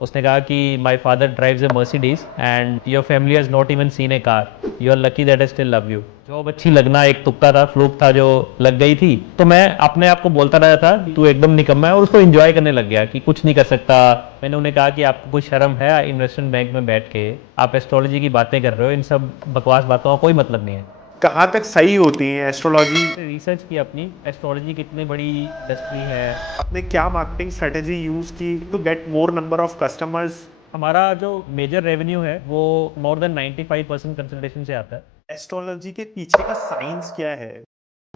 उसने कहा कि my father drives a Mercedes and your family has not even seen a car, you are lucky that I still love you. Job अच्छी लगना एक तुक्का था, फ्लूक था जो लग गई थी। तो मैं अपने आप को बोलता रहा था तू एकदम निकम्मा है, और उसको एंजॉय करने लग गया कि कुछ नहीं कर सकता। मैंने उन्हें कहा कि आपको कोई शर्म है इन्वेस्टमेंट बैंक में बैठ के आप एस्ट्रोलॉजी की बातें कर रहे हो, इन सब बकवास बातों का कोई मतलब नहीं है। कहाँ तक सही होती है एस्ट्रोलॉजी? रिसर्च की अपनी एस्ट्रोलॉजी कितनी बड़ी इंडस्ट्री है। आपने क्या मार्केटिंग स्ट्रेटेजी यूज की to get more number of customers? हमारा जो मेजर रेवेन्यू है वो मोर देन 95% कंसल्टेशन से आता है। एस्ट्रोलॉजी के पीछे का साइंस क्या है?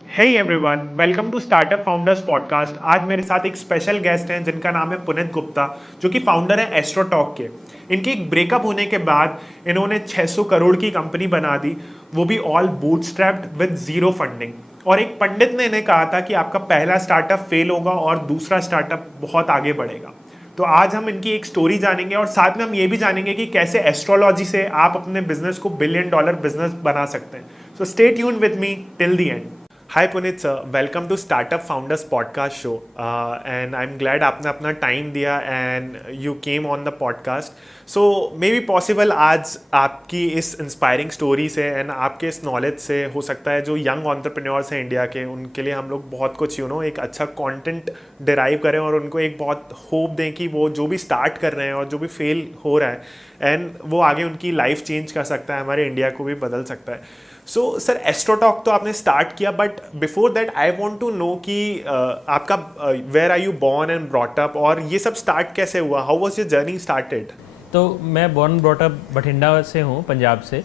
Hey everyone, welcome to startup founders podcast. आज मेरे साथ एक स्पेशल गेस्ट हैं जिनका नाम है पुनीत गुप्ता, जो कि फाउंडर है एस्ट्रोटॉक के। इनके एक ब्रेकअप होने के बाद इन्होंने 600 करोड़ की कंपनी बना दी, वो भी all bootstrapped with zero funding. और एक पंडित ने इन्हें कहा था कि आपका पहला स्टार्टअप फेल होगा और दूसरा स्टार्टअप बहुत आगे बढ़ेगा। तो आज हम इनकी एक स्टोरी जानेंगे और साथ में हम ये भी जानेंगे कि कैसे एस्ट्रोलॉजी से आप अपने बिजनेस को $1 बिलियन बिजनेस बना सकते हैं। So stay tune with me till the end. Hi Puneet sir, welcome to startup founders podcast show and I am glad आपने अपना टाइम दिया and you came on the podcast. So may be possible आज आपकी इस inspiring story से and आपके इस knowledge से हो सकता है जो यंग एंटरप्रेन्योर्स हैं इंडिया के, उनके लिए हम लोग बहुत कुछ एक अच्छा कंटेंट डिराइव करें और उनको एक बहुत होप दें कि वो जो भी स्टार्ट कर रहे हैं और जो भी फेल हो रहा है एंड वो आगे उनकी लाइफ चेंज कर सकता है, हमारे इंडिया को भी बदल सकता है। सो सर, एस्ट्रोटॉक तो आपने स्टार्ट किया, but before that I want to know कि आपका where are you born and brought up, और ये सब स्टार्ट कैसे हुआ? How was your journey started? तो मैं बॉर्न ब्रॉट अप बठिंडा से हूँ, पंजाब से।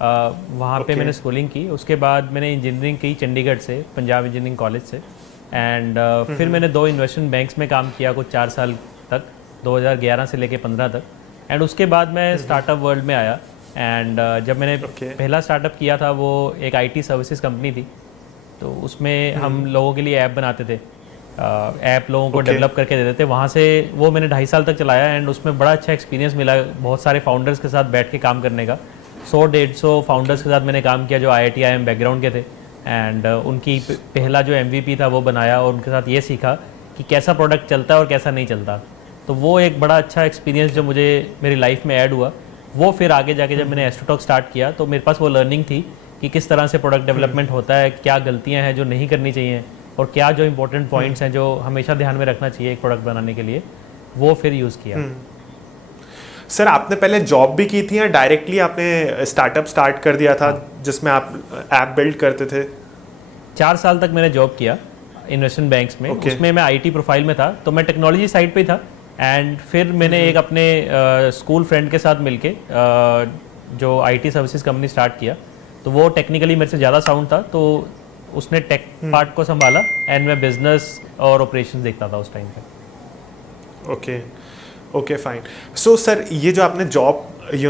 वहाँ पे Okay. मैंने स्कूलिंग की। उसके बाद मैंने इंजीनियरिंग की चंडीगढ़ से, पंजाब इंजीनियरिंग कॉलेज से। एंड फिर मैंने 2 इन्वेस्टमेंट बैंक्स में काम किया कुछ 4 साल तक, 2011 से लेके 15 तक। एंड उसके बाद मैं स्टार्टअप वर्ल्ड में आया। एंड जब मैंने पहला स्टार्टअप किया था वो एक आईटी सर्विसेज कंपनी थी। तो उसमें हम लोगों के लिए ऐप बनाते थे, ऐप लोगों को डेवलप करके देते थे। वहाँ से वो मैंने 2.5 साल तक चलाया एंड उसमें बड़ा अच्छा एक्सपीरियंस मिला, बहुत सारे फाउंडर्स के साथ बैठ के काम करने का। 100-150 फाउंडर्स के साथ मैंने काम किया जो IIT-IIM बैकग्राउंड के थे। एंड उनकी पहला जो MVP था वो बनाया और उनके साथ ये सीखा कि कैसा प्रोडक्ट चलता है और कैसा नहीं चलता। तो वो एक बड़ा अच्छा एक्सपीरियंस जो मुझे मेरी लाइफ में ऐड हुआ। वो फिर आगे जाके जब मैंने एस्ट्रोटॉक स्टार्ट किया तो मेरे पास वो लर्निंग थी कि किस तरह से प्रोडक्ट डेवलपमेंट होता है, क्या गलतियां हैं जो नहीं करनी चाहिए, और क्या जो इंपॉर्टेंट पॉइंट्स हैं जो हमेशा ध्यान में रखना चाहिए एक प्रोडक्ट बनाने के लिए, वो फिर यूज़ किया। सर, आपने पहले जॉब भी की थी या डायरेक्टली आपने स्टार्टअप स्टार्ट कर दिया था जिसमें आप ऐप बिल्ड करते थे? 4 साल तक मैंने जॉब किया इन्वेस्टमेंट बैंक्स में। उसमें मैं IT प्रोफाइल में था, तो मैं टेक्नोलॉजी साइड पे था। एंड फिर मैंने एक अपने स्कूल फ्रेंड के साथ मिलके जो IT सर्विसेज कंपनी स्टार्ट किया। तो वो टेक्निकली मेरे से ज़्यादा साउंड था, तो उसने टेक पार्ट को संभाला एंड मैं बिजनेस और ऑपरेशन देखता था उस टाइम पे। Okay okay, fine. So sir, ये जो आपने जॉब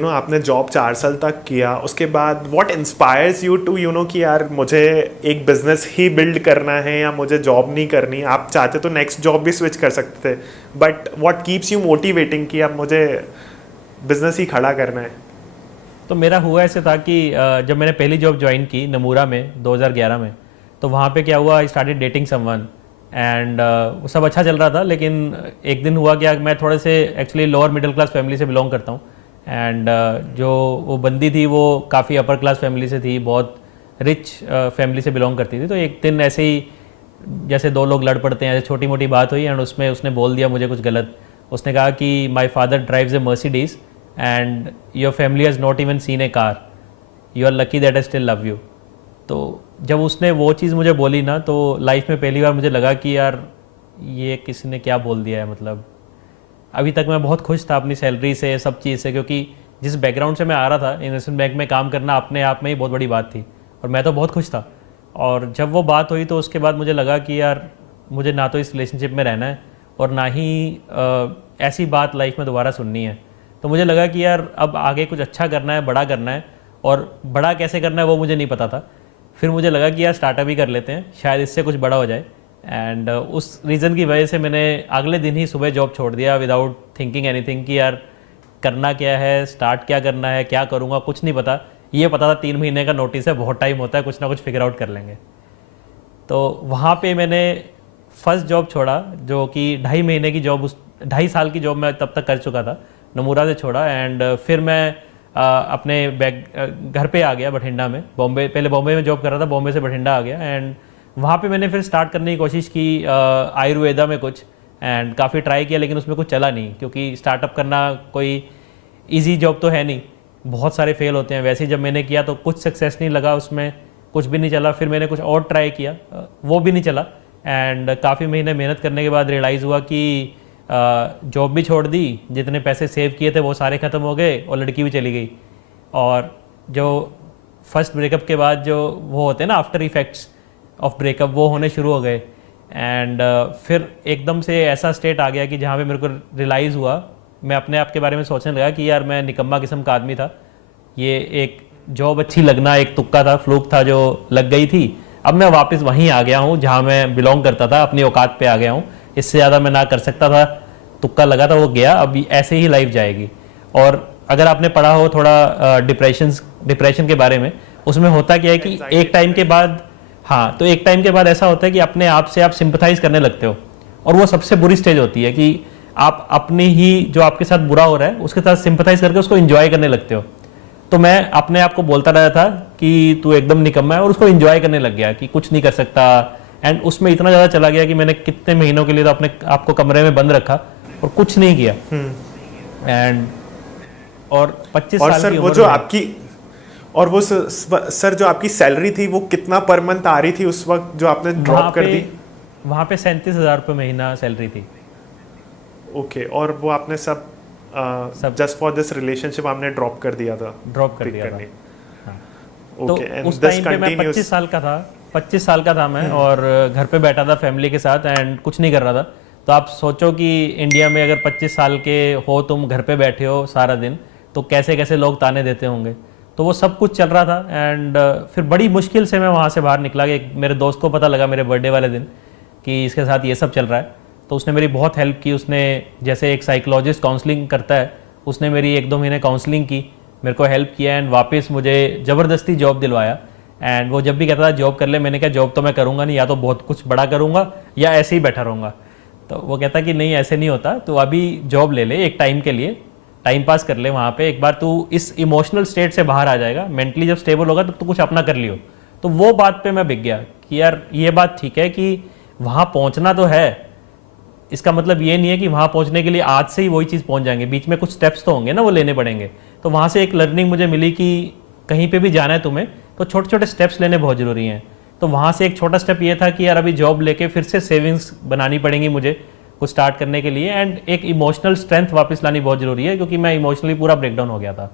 आपने जॉब 4 साल तक किया, उसके बाद व्हाट इंस्पायर्स यू टू कि यार मुझे एक बिजनेस ही बिल्ड करना है या मुझे जॉब नहीं करनी? आप चाहते तो नेक्स्ट जॉब भी स्विच कर सकते थे, but what keeps you motivating कि अब मुझे बिजनेस ही खड़ा करना है? तो मेरा हुआ ऐसे था कि जब मैंने पहली जॉब ज्वाइन की नमूरा में 2011 में, तो वहाँ पे क्या हुआ, I started dating someone and वो सब अच्छा चल रहा था। लेकिन एक दिन हुआ क्या, मैं थोड़े से actually lower middle class family से बिलोंग करता हूँ। एंड जो वो बंदी थी वो काफ़ी अपर क्लास फैमिली से थी, बहुत रिच फैमिली से बिलोंग करती थी। तो एक दिन ऐसे ही जैसे 2 लोग लड़ पड़ते हैं, ऐसे छोटी मोटी बात हुई एंड उसमें उसने बोल दिया मुझे कुछ गलत। उसने कहा कि my father drives a Mercedes and your family has not even seen a car, you are lucky that I still love you. तो जब उसने वो चीज़ मुझे बोली ना, तो लाइफ में पहली बार मुझे लगा कि यार ये किसी ने क्या बोल दिया है। मतलब अभी तक मैं बहुत खुश था अपनी सैलरी से, सब चीज़ से, क्योंकि जिस बैकग्राउंड से मैं आ रहा था, इन्वेस्टमेंट बैंक में काम करना अपने आप में ही बहुत बड़ी बात थी और मैं तो बहुत खुश था। और जब वो बात हुई तो उसके बाद मुझे लगा कि यार मुझे ना तो इस रिलेशनशिप में रहना है और ना ही ऐसी बात लाइफ में दोबारा सुननी है। तो मुझे लगा कि यार अब आगे कुछ अच्छा करना है, बड़ा करना है, और बड़ा कैसे करना है वो मुझे नहीं पता था। फिर मुझे लगा कि यार स्टार्टअप ही कर लेते हैं, शायद इससे कुछ बड़ा हो जाए। एंड उस रीज़न की वजह से मैंने अगले दिन ही सुबह जॉब छोड़ दिया विदाउट थिंकिंग एनीथिंग कि यार करना क्या है, स्टार्ट क्या करना है, क्या करूँगा, कुछ नहीं पता। ये पता था 3 महीने का नोटिस है, बहुत टाइम होता है, कुछ ना कुछ फिगर आउट कर लेंगे। तो वहाँ पे मैंने फर्स्ट जॉब छोड़ा जो कि 2.5 महीने की जॉब 2.5 साल की जॉब मैं तब तक कर चुका था, नमूरा से छोड़ा एंड फिर मैं अपने घर पे आ गया बठिंडा में। बॉम्बे, पहले बॉम्बे में जॉब कर रहा था, बॉम्बे से बठिंडा आ गया एंड वहाँ पे मैंने फिर स्टार्ट करने की कोशिश की आयुर्वेदा में कुछ, एंड काफ़ी ट्राई किया लेकिन उसमें कुछ चला नहीं, क्योंकि स्टार्टअप करना कोई इजी जॉब तो है नहीं, बहुत सारे फेल होते हैं। वैसे ही जब मैंने किया तो कुछ सक्सेस नहीं लगा उसमें, कुछ भी नहीं चला। फिर मैंने कुछ और ट्राई किया, वो भी नहीं चला एंड काफ़ी महीने मेहनत करने के बाद रियलाइज़ हुआ कि जॉब भी छोड़ दी, जितने पैसे सेव किए थे वो सारे ख़त्म हो गए और लड़की भी चली गई। और जो फर्स्ट ब्रेकअप के बाद जो वो होते हैं ना आफ्टर इफ़ेक्ट्स ऑफ ब्रेकअप, वो होने शुरू हो गए एंड फिर एकदम से ऐसा स्टेट आ गया कि जहाँ पे मेरे को रियलाइज़ हुआ, मैं अपने आप के बारे में सोचने लगा कि यार मैं निकम्मा किस्म का आदमी था, ये एक जॉब अच्छी लगना एक तुक्का था, फ्लूक था जो लग गई थी। अब मैं वापस वहीं आ गया हूँ जहाँ मैं बिलोंग करता था, अपनी औकात पे आ गया हूँ, इससे ज़्यादा मैं ना कर सकता था, तुक्का लगा था वो गया, अब ऐसे ही लाइफ जाएगी। और अगर आपने पढ़ा हो थोड़ा डिप्रेशन के बारे में, उसमें होता क्या है कि एक टाइम के बाद, हाँ, तो एक टाइम के बाद ऐसा होता है कि अपने आप से आप सिंपथाइज करने लगते हो, और वो सबसे बुरी स्टेज होती है कि आप अपने ही जो आपके साथ बुरा हो रहा है उसके साथ सिंपथाइज करके उसको एंजॉय करने लगते हो। तो मैं अपने आप को बोलता रहा था कि तू एकदम निकम्मा है, और उसको एंजॉय करने लग गया कि कुछ नहीं कर सकता, एंड उसमें इतना ज़्यादा चला गया कि मैंने कितने महीनों के लिए तो अपने आप को कमरे में बंद रखा और कुछ नहीं किया। एंड और 25 और साल सर की वो उम्र जो में, आपकी और वो सर जो आपकी सैलरी थी वो कितना पर मंथ आ रही थी उस वक्त जो आपने ड्रॉप कर दी? वहाँ पे 37,000 रुपये महीना सैलरी थी। ओके, और वो आपने सब जस्ट फॉर दिस रिलेशनशिप आपने ड्रॉप कर दिया था? ड्रॉप कर दिया था, हाँ। तो ओके, एंड उस दिस टाइम पे मैं 25 साल का था मैं, और घर पे बैठा था फैमिली के साथ एंड कुछ नहीं कर रहा था। तो आप सोचो कि इंडिया में अगर 25 साल के हो, तुम घर पे बैठे हो सारा दिन, तो कैसे कैसे लोग ताने देते होंगे। तो वो सब कुछ चल रहा था एंड फिर बड़ी मुश्किल से मैं वहाँ से बाहर निकला। कि मेरे दोस्त को पता लगा मेरे बर्थडे वाले दिन कि इसके साथ ये सब चल रहा है, तो उसने मेरी बहुत हेल्प की। उसने, जैसे एक साइकोलॉजिस्ट काउंसलिंग करता है, उसने मेरी 1-2 महीने काउंसलिंग की, मेरे को हेल्प किया एंड वापस मुझे ज़बरदस्ती जॉब दिलवाया। एंड वो जब भी कहता था जॉब कर ले, मैंने कहा जॉब तो मैं करूँगा नहीं, या तो बहुत कुछ बड़ा करूँगा या ऐसे ही बैठा रहूँगा। तो वो कहता कि नहीं ऐसे नहीं होता, तो अभी जॉब ले ले एक टाइम के लिए, टाइम पास कर ले वहाँ पे, एक बार तू इस इमोशनल स्टेट से बाहर आ जाएगा, मेंटली जब स्टेबल होगा तब तू कुछ अपना कर लियो। तो वो बात पे मैं बिक गया कि यार ये बात ठीक है कि वहाँ पहुँचना तो है, इसका मतलब ये नहीं है कि वहाँ पहुँचने के लिए आज से ही वही चीज़ पहुँच जाएंगे, बीच में कुछ स्टेप्स तो होंगे ना, वो लेने पड़ेंगे। तो वहाँ से एक लर्निंग मुझे मिली कि कहीं पे भी जाना है तुम्हें तो छोटे छोटे स्टेप्स लेने बहुत ज़रूरी हैं। तो वहाँ से एक छोटा स्टेप ये था कि यार अभी जॉब लेके फिर से सेविंग्स बनानी पड़ेंगी मुझे कुछ स्टार्ट करने के लिए, एंड एक इमोशनल स्ट्रेंथ वापस लानी बहुत ज़रूरी है, क्योंकि मैं इमोशनली पूरा ब्रेकडाउन हो गया था।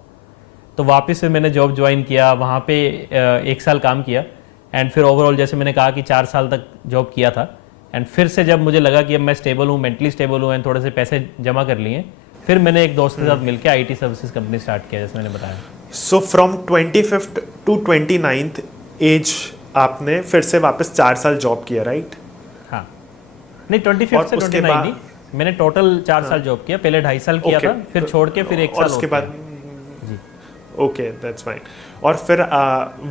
तो वापस से मैंने जॉब ज्वाइन किया, वहाँ पे 1 साल काम किया एंड फिर ओवरऑल जैसे मैंने कहा कि 4 साल तक जॉब किया था। एंड फिर से जब मुझे लगा कि अब मैं स्टेबल हूँ, मेंटली स्टेबल हूँ एंड थोड़े से पैसे जमा कर लिए, फिर मैंने एक दोस्त के साथ मिलकर आईटी सर्विसेज कंपनी स्टार्ट किया, जैसे मैंने बताया। So from 25th to 29th as आपने फिर से वापस 4 साल जॉब किया, राइट? हाँ, नहीं 25 से 29 नहीं, मैंने टोटल 4 साल जॉब किया। पहले 2.5 साल किया था, फिर छोड़ के फिर 1 साल उसके बाद। Okay, that's fine. और फिर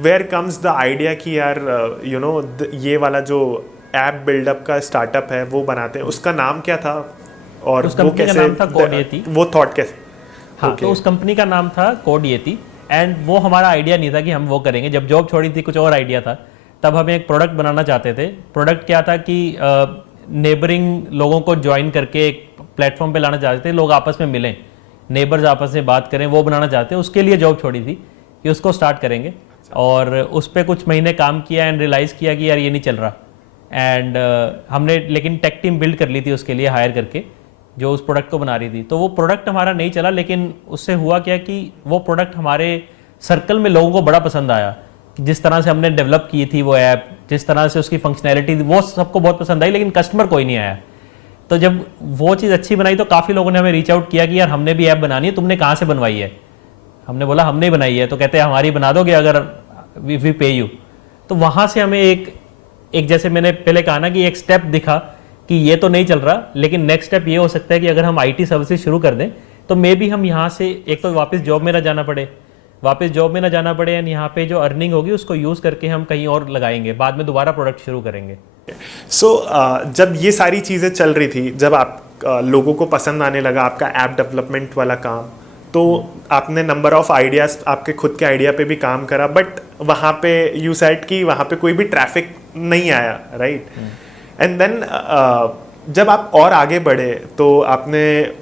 वेयर कम्स द आइडिया कि यार यू नो ये वाला जो ऐप बिल्डअप का स्टार्टअप है वो बनाते हैं, उसका नाम क्या था और उस वो कंपनी का कैसे, नाम था कोडयेती। वो थॉट कैसे? हाँ, तो उस कंपनी का नाम था कोडयेती एंड वो हमारा आइडिया नहीं था कि हम वो करेंगे। जब जॉब छोड़ी थी कुछ और आइडिया था, तब हम एक प्रोडक्ट बनाना चाहते थे। प्रोडक्ट क्या था कि नेबरिंग लोगों को ज्वाइन करके एक प्लेटफॉर्म पे लाना चाहते थे, लोग आपस में मिलें, नेबर्स आपस में बात करें, वो बनाना चाहते हैं। उसके लिए जॉब छोड़ी थी कि उसको स्टार्ट करेंगे, और उस पर कुछ महीने काम किया एंड रियलाइज़ किया कि यार ये नहीं चल रहा। एंड हमने लेकिन टेक टीम बिल्ड कर ली थी उसके लिए हायर करके, जो उस प्रोडक्ट को बना रही थी। तो वो प्रोडक्ट हमारा नहीं चला, लेकिन उससे हुआ क्या कि वो प्रोडक्ट हमारे सर्कल में लोगों को बड़ा पसंद आया। जिस तरह से हमने डेवलप की थी वो ऐप, जिस तरह से उसकी फंक्शनैलिटी थी, वो सबको बहुत पसंद आई, लेकिन कस्टमर कोई नहीं आया। तो जब वो चीज़ अच्छी बनाई तो काफ़ी लोगों ने हमें रीच आउट किया कि यार हमने भी ऐप बनानी है, तुमने कहाँ से बनवाई है? हमने बोला हमने ही बनाई है। तो कहते हैं हमारी बना दोगे अगर वी पे यू। तो वहाँ से हमें एक जैसे मैंने पहले कहा ना कि एक स्टेप दिखा कि ये तो नहीं चल रहा, लेकिन नेक्स्ट स्टेप ये हो सकता है कि अगर हम आईटी सर्विसेज शुरू कर दें तो मे बी हम यहाँ से एक तो वापस जॉब में ना जाना पड़े एंड यहाँ पे जो अर्निंग होगी उसको यूज़ करके हम कहीं और लगाएंगे, बाद में दोबारा प्रोडक्ट शुरू करेंगे। सो जब ये सारी चीज़ें चल रही थी, जब आप लोगों को पसंद आने लगा आपका ऐप डेवलपमेंट वाला काम, तो आपने नंबर ऑफ आइडियाज आपके खुद के आइडिया पे भी काम करा, बट वहाँ पे यू सेड कि वहाँ पे कोई भी ट्रैफिक नहीं आया, राइट? एंड देन जब आप और आगे बढ़े तो आपने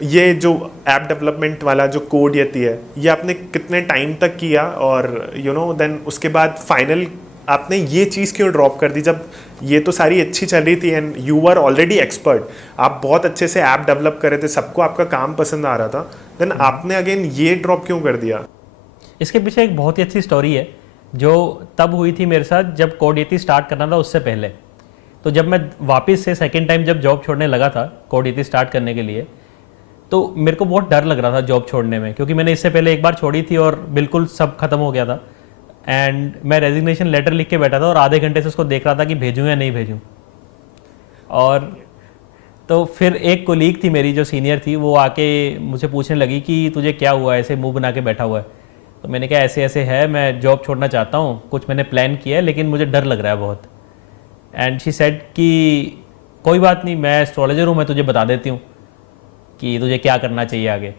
ये जो ऐप डेवलपमेंट वाला जो कोड ये आपने कितने टाइम तक किया, और देन उसके बाद फाइनल आपने ये चीज़ क्यों ड्रॉप कर दी जब ये तो सारी अच्छी चल रही थी and you were already expert, आप बहुत अच्छे से ऐप डेवलप कर रहे थे, सबको आपका काम पसंद आ रहा था, देन आपने अगेन ये ड्रॉप क्यों कर दिया? इसके पीछे एक बहुत ही अच्छी स्टोरी है जो तब हुई थी मेरे साथ जब कोड स्टार्ट करना था उससे पहले। तो जब मैं वापस से सेकेंड टाइम जब जॉब छोड़ने लगा था कोड स्टार्ट करने के लिए, तो मेरे को बहुत डर लग रहा था जॉब छोड़ने में, क्योंकि मैंने इससे पहले एक बार छोड़ी थी और बिल्कुल सब खत्म हो गया था। एंड मैं रेजिग्नेशन लेटर लिख के बैठा था और आधे घंटे से उसको देख रहा था कि भेजूँ या नहीं भेजूँ। और तो फिर एक कोलीग थी मेरी जो सीनियर थी, वो आके मुझे पूछने लगी कि तुझे क्या हुआ, ऐसे मुंह बना के बैठा हुआ है। तो मैंने कहा ऐसे ऐसे है, मैं जॉब छोड़ना चाहता हूँ, कुछ मैंने प्लान किया है लेकिन मुझे डर लग रहा है बहुत। एंड शी सेड कि कोई बात नहीं, मैं एस्ट्रोलॉजर हूँ, मैं तुझे बता देती हूँ कि तुझे क्या करना चाहिए आगे।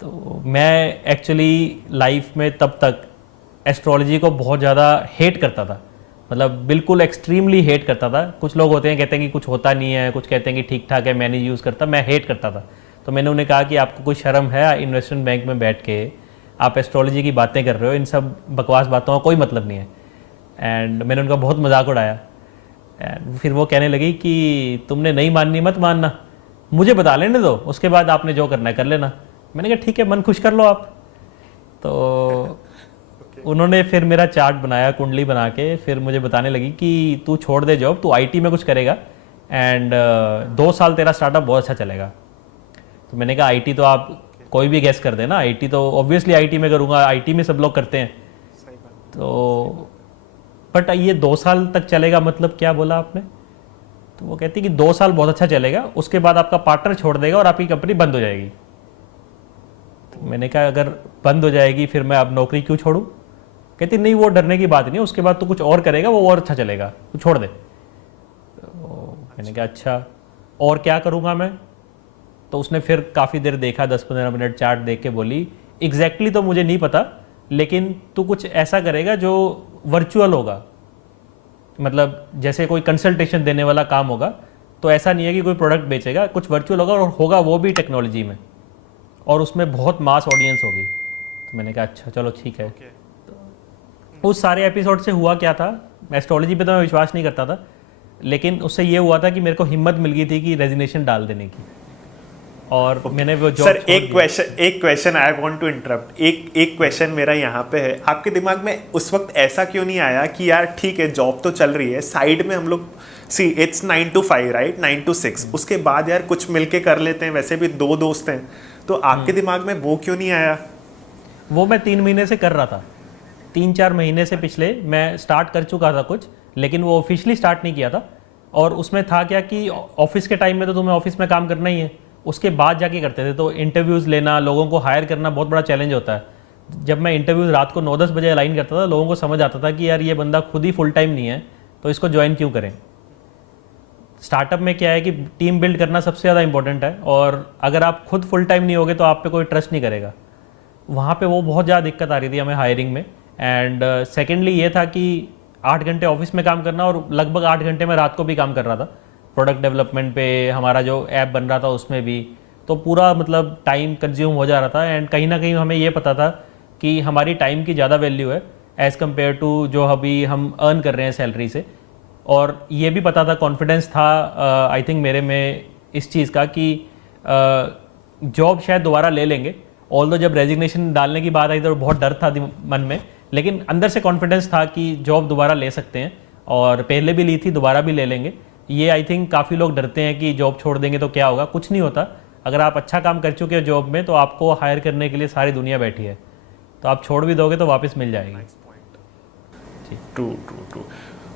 तो मैं एक्चुअली लाइफ में तब तक एस्ट्रोलॉजी को बहुत ज़्यादा हेट करता था, मतलब बिल्कुल एक्सट्रीमली हेट करता था। कुछ लोग होते हैं कहते हैं कि कुछ होता नहीं है, कुछ कहते हैं कि ठीक ठाक है, मैं नहीं यूज़ करता, मैं हेट करता था। तो मैंने उन्हें कहा कि आपको कोई शर्म है, इन्वेस्टमेंट बैंक में बैठ के आप एस्ट्रोलॉजी की बातें कर रहे हो, इन सब बकवास बातों का कोई मतलब नहीं है। एंड मैंने उनका बहुत मजाक उड़ाया। एंड फिर वो कहने लगी कि तुमने नहीं माननी मत मानना, मुझे बता लेने दो, उसके बाद आपने जो करना है कर लेना। मैंने कहा ठीक है, मन खुश कर लो आप। तो उन्होंने फिर मेरा चार्ट बनाया, कुंडली बना के फिर मुझे बताने लगी कि तू छोड़ दे जॉब, तू आईटी में कुछ करेगा एंड 2 साल तेरा स्टार्टअप बहुत अच्छा चलेगा। तो मैंने कहा आईटी तो आप कोई भी गैस कर देना, आईटी तो ऑब्वियसली आईटी में करूँगा, आईटी में सब लोग करते हैं। तो बट ये 2 साल तक चलेगा मतलब क्या बोला आपने? तो वो कहती कि 2 साल बहुत अच्छा चलेगा, उसके बाद आपका पार्टनर छोड़ देगा और आपकी कंपनी बंद हो जाएगी। तो मैंने कहा अगर बंद हो जाएगी फिर मैं अब नौकरी क्यों छोड़ूं? कहती नहीं, वो डरने की बात नहीं है, उसके बाद तो कुछ और करेगा, वो और अच्छा चलेगा, तू छोड़ दे। तो मैंने कहा अच्छा, और क्या करूँगा मैं? तो उसने फिर काफ़ी देर देखा, 10-15 मिनट चार्ट देख के बोली एग्जैक्टली तो मुझे नहीं पता, लेकिन तू कुछ ऐसा करेगा जो वर्चुअल होगा, मतलब जैसे कोई कंसल्टेशन देने वाला काम होगा, तो ऐसा नहीं है कि कोई प्रोडक्ट बेचेगा, कुछ वर्चुअल होगा और होगा वो भी टेक्नोलॉजी में, और उसमें बहुत मास ऑडियंस होगी। तो मैंने कहा अच्छा चलो ठीक है। तो उस सारे एपिसोड से हुआ क्या था, एस्ट्रोलॉजी पे तो मैं विश्वास नहीं करता था, लेकिन उससे ये हुआ था कि मेरे को हिम्मत मिल गई थी कि रेजिग्नेशन डाल देने की, और मैंने वो जॉब। सर एक question I want to interrupt, एक क्वेश्चन मेरा यहाँ पे है, आपके दिमाग में उस वक्त ऐसा क्यों नहीं आया कि यार ठीक है जॉब तो चल रही है, साइड में हम लोग see it's 9 to 5 right, 9 to 6, उसके बाद यार कुछ मिलके कर लेते हैं, वैसे भी 2 दोस्त हैं, तो आपके दिमाग में वो क्यों नहीं आया? वो मैं 3 महीने से कर रहा था, 3-4 महीने से पिछले मैं स्टार्ट कर चुका था कुछ, लेकिन वो ऑफिशियली स्टार्ट नहीं किया था। और उसमें था क्या कि ऑफिस के टाइम में तो तुम्हें ऑफिस में काम करना ही है, उसके बाद जाके करते थे। तो इंटरव्यूज़ लेना, लोगों को हायर करना बहुत बड़ा चैलेंज होता है। जब मैं इंटरव्यूज़ रात को 9-10 बजे अलाइन करता था, लोगों को समझ आता था कि यार ये बंदा खुद ही फुल टाइम नहीं है, तो इसको ज्वाइन क्यों करें। स्टार्टअप में क्या है कि टीम बिल्ड करना सबसे ज़्यादा इंपॉर्टेंट है, और अगर आप खुद फुल टाइम नहीं होगे तो आप पे कोई ट्रस्ट नहीं करेगा। वहाँ पे वो बहुत ज़्यादा दिक्कत आ रही थी हमें हायरिंग में। एंड सेकेंडली ये था कि 8 घंटे ऑफिस में काम करना और लगभग 8 घंटे में रात को भी काम कर रहा था, प्रोडक्ट डेवलपमेंट पे, हमारा जो ऐप बन रहा था उसमें भी, तो पूरा मतलब टाइम कंज्यूम हो जा रहा था। एंड कहीं ना कहीं हमें ये पता था कि हमारी टाइम की ज़्यादा वैल्यू है एज़ कम्पेयर टू जो अभी हम अर्न कर रहे हैं सैलरी से। और ये भी पता था, कॉन्फिडेंस था आई थिंक मेरे में इस चीज़ का कि जॉब शायद दोबारा ले लेंगे। ऑल्दो जब रेजिग्नेशन डालने की बात आई तो बहुत डर था मन में, लेकिन अंदर से कॉन्फिडेंस था कि जॉब दोबारा ले सकते हैं, और पहले भी ली थी, दोबारा भी ले लेंगे। ये आई थिंक काफ़ी लोग डरते हैं कि जॉब छोड़ देंगे तो क्या होगा, कुछ नहीं होता। अगर आप अच्छा काम कर चुके हो जॉब में तो आपको हायर करने के लिए सारी दुनिया बैठी है, तो आप छोड़ भी दोगे तो वापस मिल जाएगी। ट्रू।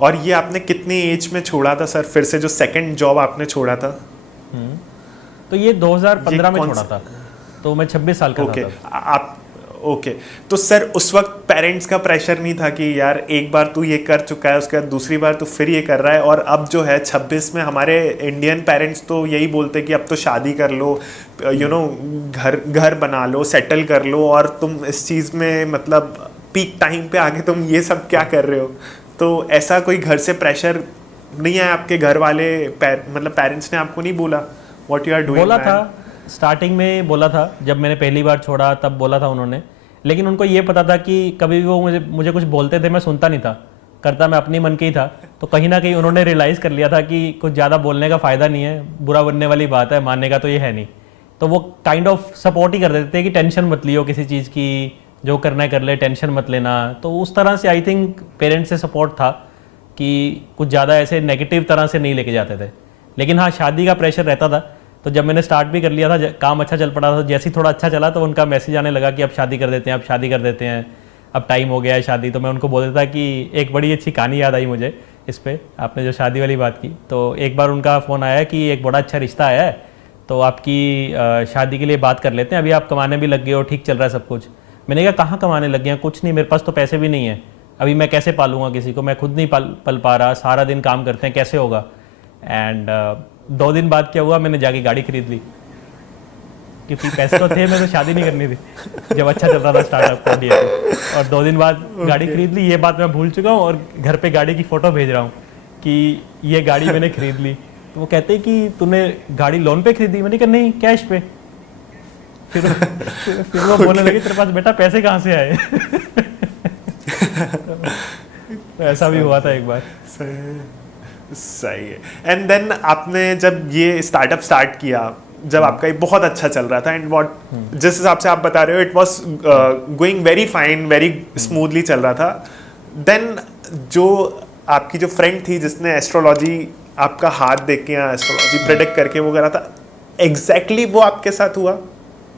और ये आपने कितनी एज में छोड़ा था सर, फिर से जो सेकंड जॉब आपने छोड़ा था? तो ये 2015 में छोड़ा था, तो मैं 26 साल का था। ओके तो सर उस वक्त पेरेंट्स का प्रेशर नहीं था कि यार एक बार तू ये कर चुका है उसके बाद दूसरी बार तू फिर ये कर रहा है, और अब जो है 26 में हमारे इंडियन पेरेंट्स तो यही बोलते कि अब तो शादी कर लो, घर बना लो, सेटल कर लो, और तुम इस चीज़ में मतलब पीक टाइम पे आके तुम ये सब क्या कर रहे हो? तो ऐसा कोई घर से प्रेशर नहीं है? आपके घर वाले मतलब पेरेंट्स ने आपको नहीं बोला व्हाट यू आर डूइंग? बोला था, स्टार्टिंग में बोला था, जब मैंने पहली बार छोड़ा तब बोला था उन्होंने, लेकिन उनको ये पता था कि कभी भी वो मुझे कुछ बोलते थे मैं सुनता नहीं था, करता मैं अपनी मन की ही था। तो कहीं ना कहीं उन्होंने रियलाइज़ कर लिया था कि कुछ ज़्यादा बोलने का फ़ायदा नहीं है, बुरा बनने वाली बात है, मानने का तो ये है नहीं। तो वो काइंड ऑफ सपोर्ट ही कर देते थे कि टेंशन मत लियो किसी चीज़ की, जो करना है कर ले, टेंशन मत लेना। तो उस तरह से आई थिंक पेरेंट्स से सपोर्ट था कि कुछ ज़्यादा ऐसे नेगेटिव तरह से नहीं लेके जाते थे। लेकिन हाँ, शादी का प्रेशर रहता था। तो जब मैंने स्टार्ट भी कर लिया था, काम अच्छा चल पड़ा था, जैसे ही थोड़ा अच्छा चला तो उनका मैसेज आने लगा कि अब शादी कर देते हैं, अब शादी कर देते हैं, अब टाइम हो गया है शादी। तो मैं उनको बोल देता कि एक बड़ी अच्छी कहानी याद आई मुझे इस पर, आपने जो शादी वाली बात की। तो एक बार उनका फ़ोन आया कि एक बड़ा अच्छा रिश्ता आया है, तो आपकी शादी के लिए बात कर लेते हैं, अभी आप कमाने भी लग गए हो, ठीक चल रहा है सब कुछ। मैंने कहा कहाँ कमाने लग गए हैं, कुछ नहीं, मेरे पास तो पैसे भी नहीं है, अभी मैं कैसे पालूंगा किसी को, मैं खुद नहीं पल पा रहा, सारा दिन काम करते हैं, कैसे होगा। एंड 2 दिन बाद क्या हुआ, मैंने जाके गाड़ी खरीद ली, क्योंकि पैसे तो थे, मैं तो शादी नहीं करनी थी जब अच्छा चल रहा था स्टार्टअप कर दिया था। और 2 दिन बाद गाड़ी खरीद ली, ये बात मैं भूल चुका हूँ, और घर पे गाड़ी की फ़ोटो भेज रहा हूँ कि ये गाड़ी मैंने खरीद ली। तो वो कहते हैं कि तूने गाड़ी लोन पे खरीदी? मैंने कहा नहीं, कैश पे। फिर वो बोलने लगे तेरे पास बेटा पैसे कहाँ से आए? तो ऐसा भी हुआ था एक बार। सही है। एंड देन आपने जब ये स्टार्टअप स्टार्ट किया, जब आपका ये बहुत अच्छा चल रहा था, एंड व्हाट जिस हिसाब से आप बता रहे हो it was going very fine, very smoothly चल रहा था, देन जो आपकी जो फ्रेंड थी जिसने एस्ट्रोलॉजी आपका हाथ देख के या एस्ट्रोलॉजी प्रेडिक्ट करके वो करा था, एग्जैक्टली वो आपके साथ हुआ?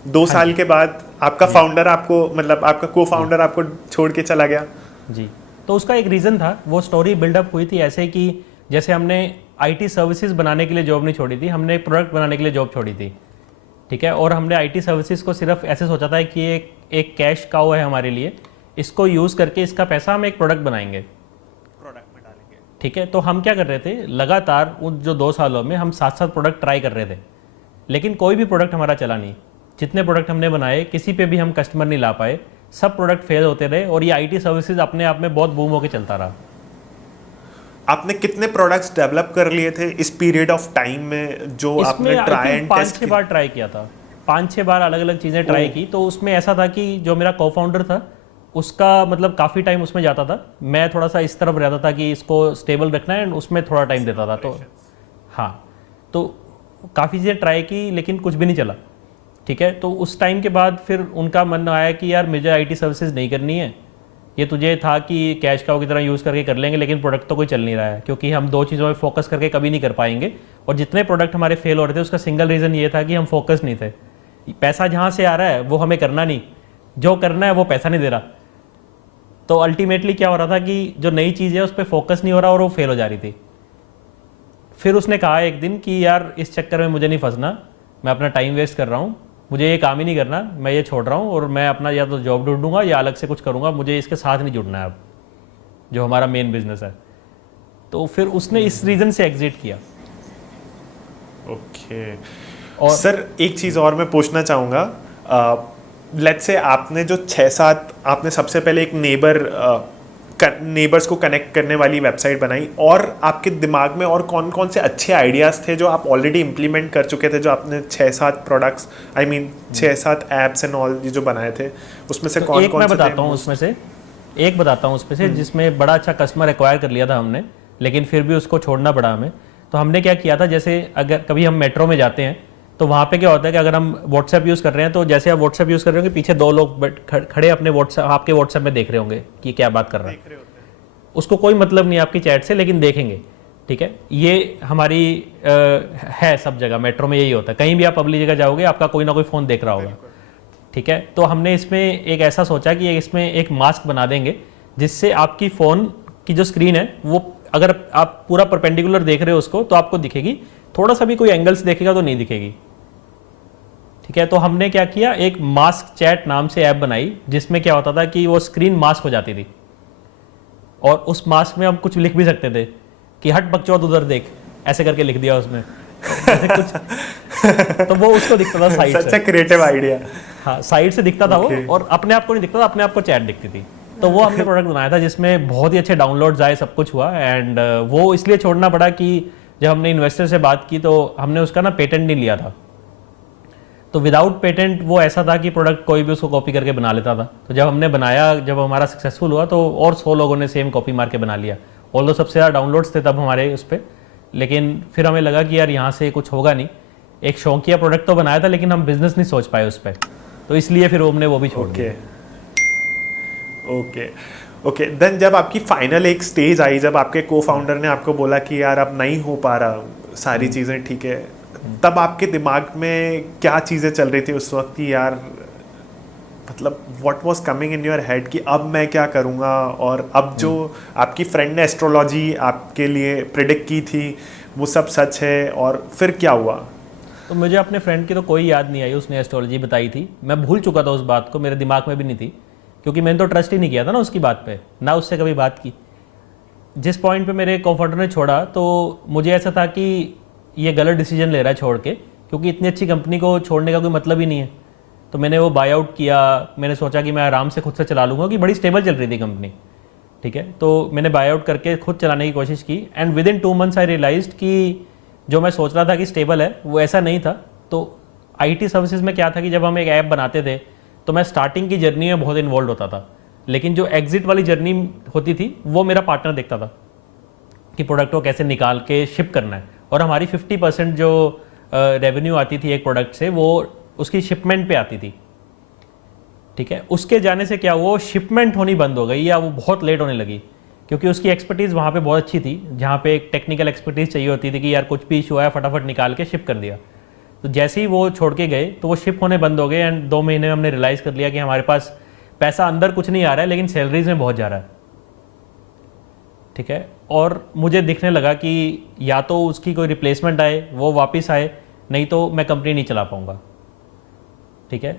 2 साल के बाद आपका फाउंडर आपको, मतलब आपका को फाउंडर आपको छोड़ के चला गया? जी, तो उसका एक रीज़न था, वो स्टोरी बिल्डअप हुई थी ऐसे कि जैसे हमने आईटी सर्विसेज बनाने के लिए जॉब नहीं छोड़ी थी, हमने एक प्रोडक्ट बनाने के लिए जॉब छोड़ी थी, ठीक है। और हमने आईटी सर्विसेज को सिर्फ ऐसे सोचा था कि एक कैश काउ है हमारे लिए, इसको यूज़ करके इसका पैसा हम एक प्रोडक्ट बनाएंगे, प्रोडक्ट में डालेंगे, ठीक है। तो हम क्या कर रहे थे, लगातार उन जो 2 सालों में हम 7 प्रोडक्ट ट्राई कर रहे थे, लेकिन कोई भी प्रोडक्ट हमारा चला नहीं। जितने प्रोडक्ट हमने बनाए किसी पे भी हम कस्टमर नहीं ला पाए, सब प्रोडक्ट फेल होते रहे, और ये आईटी सर्विसेज अपने आप में बहुत बूम होकर चलता रहा। आपने कितने प्रोडक्ट्स डेवलप कर लिए थे इस पीरियड ऑफ टाइम में जो आपने ट्राई एंड टेस्ट? 5-6 बार ट्राई किया था, 5-6 बार अलग अलग चीज़ें ट्राई की। तो उसमें ऐसा था कि जो मेरा को फाउंडर था उसका मतलब काफ़ी टाइम उसमें जाता था, मैं थोड़ा सा इस तरफ रहता था कि इसको स्टेबल रखना है, एंड उसमें थोड़ा टाइम देता था। तो हाँ, तो काफ़ी चीज़ें ट्राई की लेकिन कुछ भी नहीं चला, ठीक है। तो उस टाइम के बाद फिर उनका मन आया कि यार मुझे आईटी सर्विसेज नहीं करनी है, ये तुझे था कि कैश काउ की तरह यूज़ करके कर लेंगे, लेकिन प्रोडक्ट तो कोई चल नहीं रहा है, क्योंकि हम 2 चीज़ों में फोकस करके कभी नहीं कर पाएंगे। और जितने प्रोडक्ट हमारे फेल हो रहे थे उसका सिंगल रीज़न ये था कि हम फोकस नहीं थे। पैसा जहाँ से आ रहा है वो हमें करना नहीं, जो करना है वो पैसा नहीं दे रहा। तो अल्टीमेटली क्या हो रहा था कि जो नई चीज़ है उस पर फोकस नहीं हो रहा और वो फेल हो जा रही थी। फिर उसने कहा एक दिन कि यार इस चक्कर में मुझे नहीं फंसना, मैं अपना टाइम वेस्ट कर रहा हूँ, मुझे ये काम ही नहीं करना, मैं ये छोड़ रहा हूँ और मैं अपना या तो जॉब ढूंढूंगा या अलग से कुछ करूँगा, मुझे इसके साथ नहीं जुड़ना है अब जो हमारा मेन बिजनेस है। तो फिर उसने इस रीज़न से एग्जिट किया। ओके। और सर एक चीज़ और मैं पूछना चाहूँगा, लेट्स से आपने जो 6-7 आपने सबसे पहले एक नेबर्स को कनेक्ट करने वाली वेबसाइट बनाई, और आपके दिमाग में और कौन कौन से अच्छे आइडियाज़ थे जो आप ऑलरेडी इम्प्लीमेंट कर चुके थे, जो आपने 6-7 products, I mean 6-7 apps and all जो बनाए थे, उसमें से कौन कौन से? मैं बताता हूँ उसमें से जिसमें बड़ा अच्छा कस्टमर एक्वायर कर लिया था हमने, लेकिन फिर भी उसको छोड़ना पड़ा हमें। तो हमने क्या किया था, जैसे अगर कभी हम मेट्रो में जाते हैं तो वहाँ पे क्या होता है कि अगर हम व्हाट्सएप यूज़ कर रहे हैं, तो जैसे आप व्हाट्सएप यूज़ कर रहे होंगे, पीछे 2 लोग खड़े अपने आपके व्हाट्सएप में देख रहे होंगे कि क्या बात कर रहा है, उसको कोई मतलब नहीं आपकी चैट से, लेकिन देखेंगे, ठीक है। ये हमारी है सब जगह, मेट्रो में यही होता है, कहीं भी आप पब्लिक जगह जाओगे आपका कोई ना कोई फ़ोन देख रहा होगा, ठीक है। तो हमने इसमें एक ऐसा सोचा कि इसमें एक मास्क बना देंगे जिससे आपकी फ़ोन की जो स्क्रीन है वो, अगर आप पूरा परपेंडिकुलर देख रहे हो उसको तो आपको दिखेगी, थोड़ा सा भी कोई एंगल से देखेगा तो नहीं दिखेगी, ठीक है। तो हमने क्या किया, एक मास्क चैट नाम से ऐप बनाई जिसमें क्या होता था कि वो स्क्रीन मास्क हो जाती थी और उस मास्क में हम कुछ लिख भी सकते थे कि हट बकचोद उधर देख, ऐसे करके लिख दिया उसमें ऐसे कुछ तो वो उसको दिखता था साइड से। Creative idea. हाँ, साइड से दिखता था वो, Okay. और अपने आप को नहीं दिखता था, अपने आप को चैट दिखती थी। तो वो हमने प्रोडक्ट बनाया था जिसमें बहुत ही अच्छे डाउनलोड्स आए, सब कुछ हुआ। एंड वो इसलिए छोड़ना पड़ा कि जब हमने इन्वेस्टर से बात की तो हमने उसका ना पेटेंट नहीं लिया था। तो विदाउट पेटेंट वो ऐसा था कि प्रोडक्ट कोई भी उसको कॉपी करके बना लेता था। तो जब हमने बनाया, जब हमारा सक्सेसफुल हुआ तो और 100 लोगों ने सेम कॉपी मार के बना लिया। ऑल्दो सबसे ज़्यादा डाउनलोड्स थे तब हमारे उस पर, लेकिन फिर हमें लगा कि यार यहाँ से कुछ होगा नहीं। एक शौकिया प्रोडक्ट तो बनाया था लेकिन हम बिजनेस नहीं सोच पाए उस पर, तो इसलिए फिर हमने वो भी छोड़ दिया। ओके ओके देन जब आपकी फाइनल एक स्टेज आई, जब आपके को फाउंडर ने आपको बोला कि यार अब नहीं हो पा रहा सारी चीज़ें ठीक है, तब आपके दिमाग में क्या चीज़ें चल रही थी उस वक्त कि यार मतलब what was coming in your head कि अब मैं क्या करूँगा? और अब जो आपकी फ्रेंड ने एस्ट्रोलॉजी आपके लिए प्रिडिक्ट की थी वो सब सच है, और फिर क्या हुआ? तो मुझे अपने फ्रेंड की तो कोई याद नहीं आई, उसने एस्ट्रोलॉजी बताई थी, मैं भूल चुका था उस बात को, मेरे दिमाग में भी नहीं थी क्योंकि मैंने तो ट्रस्ट ही नहीं किया था ना उसकी बात पे, ना उससे कभी बात की। जिस पॉइंट पे मेरे कोफाउंडर ने छोड़ा तो मुझे ऐसा था कि ये गलत डिसीजन ले रहा है छोड़ के, क्योंकि इतनी अच्छी कंपनी को छोड़ने का कोई मतलब ही नहीं है। तो मैंने वो बाय आउट किया, मैंने सोचा कि मैं आराम से खुद से चला लूँगा, कि बड़ी स्टेबल चल रही थी कंपनी, ठीक है। तो मैंने बाय आउट करके खुद चलाने की कोशिश की and within 2 months I realised कि जो मैं सोच रहा था कि स्टेबल है वो ऐसा नहीं था। तो आईटी सर्विसेज में क्या था कि जब हम एक ऐप बनाते थे तो मैं स्टार्टिंग की जर्नी में बहुत इन्वॉल्व होता था, लेकिन जो एग्जिट वाली जर्नी होती थी वो मेरा पार्टनर देखता था कि प्रोडक्ट को कैसे निकाल के शिप करना है। और हमारी 50% जो रेवेन्यू आती थी एक प्रोडक्ट से वो उसकी शिपमेंट पे आती थी, ठीक है। उसके जाने से क्या, वो शिपमेंट होनी बंद हो गई या वो बहुत लेट होने लगी, क्योंकि उसकी एक्सपर्टीज़ वहाँ पे बहुत अच्छी थी, जहाँ पे एक टेक्निकल एक्सपर्टीज़ चाहिए होती थी कि यार कुछ भी इशू आया फटाफट निकाल के शिप कर दिया। तो जैसे ही वो छोड़ के गए तो वो शिप होने बंद हो गए एंड 2 महीने में हमने रियलाइज़ कर लिया कि हमारे पास पैसा अंदर कुछ नहीं आ रहा है लेकिन सैलरीज में बहुत जा रहा है, ठीक है। और मुझे दिखने लगा कि या तो उसकी कोई रिप्लेसमेंट आए, वो वापस आए, नहीं तो मैं कंपनी नहीं चला पाऊँगा, ठीक है।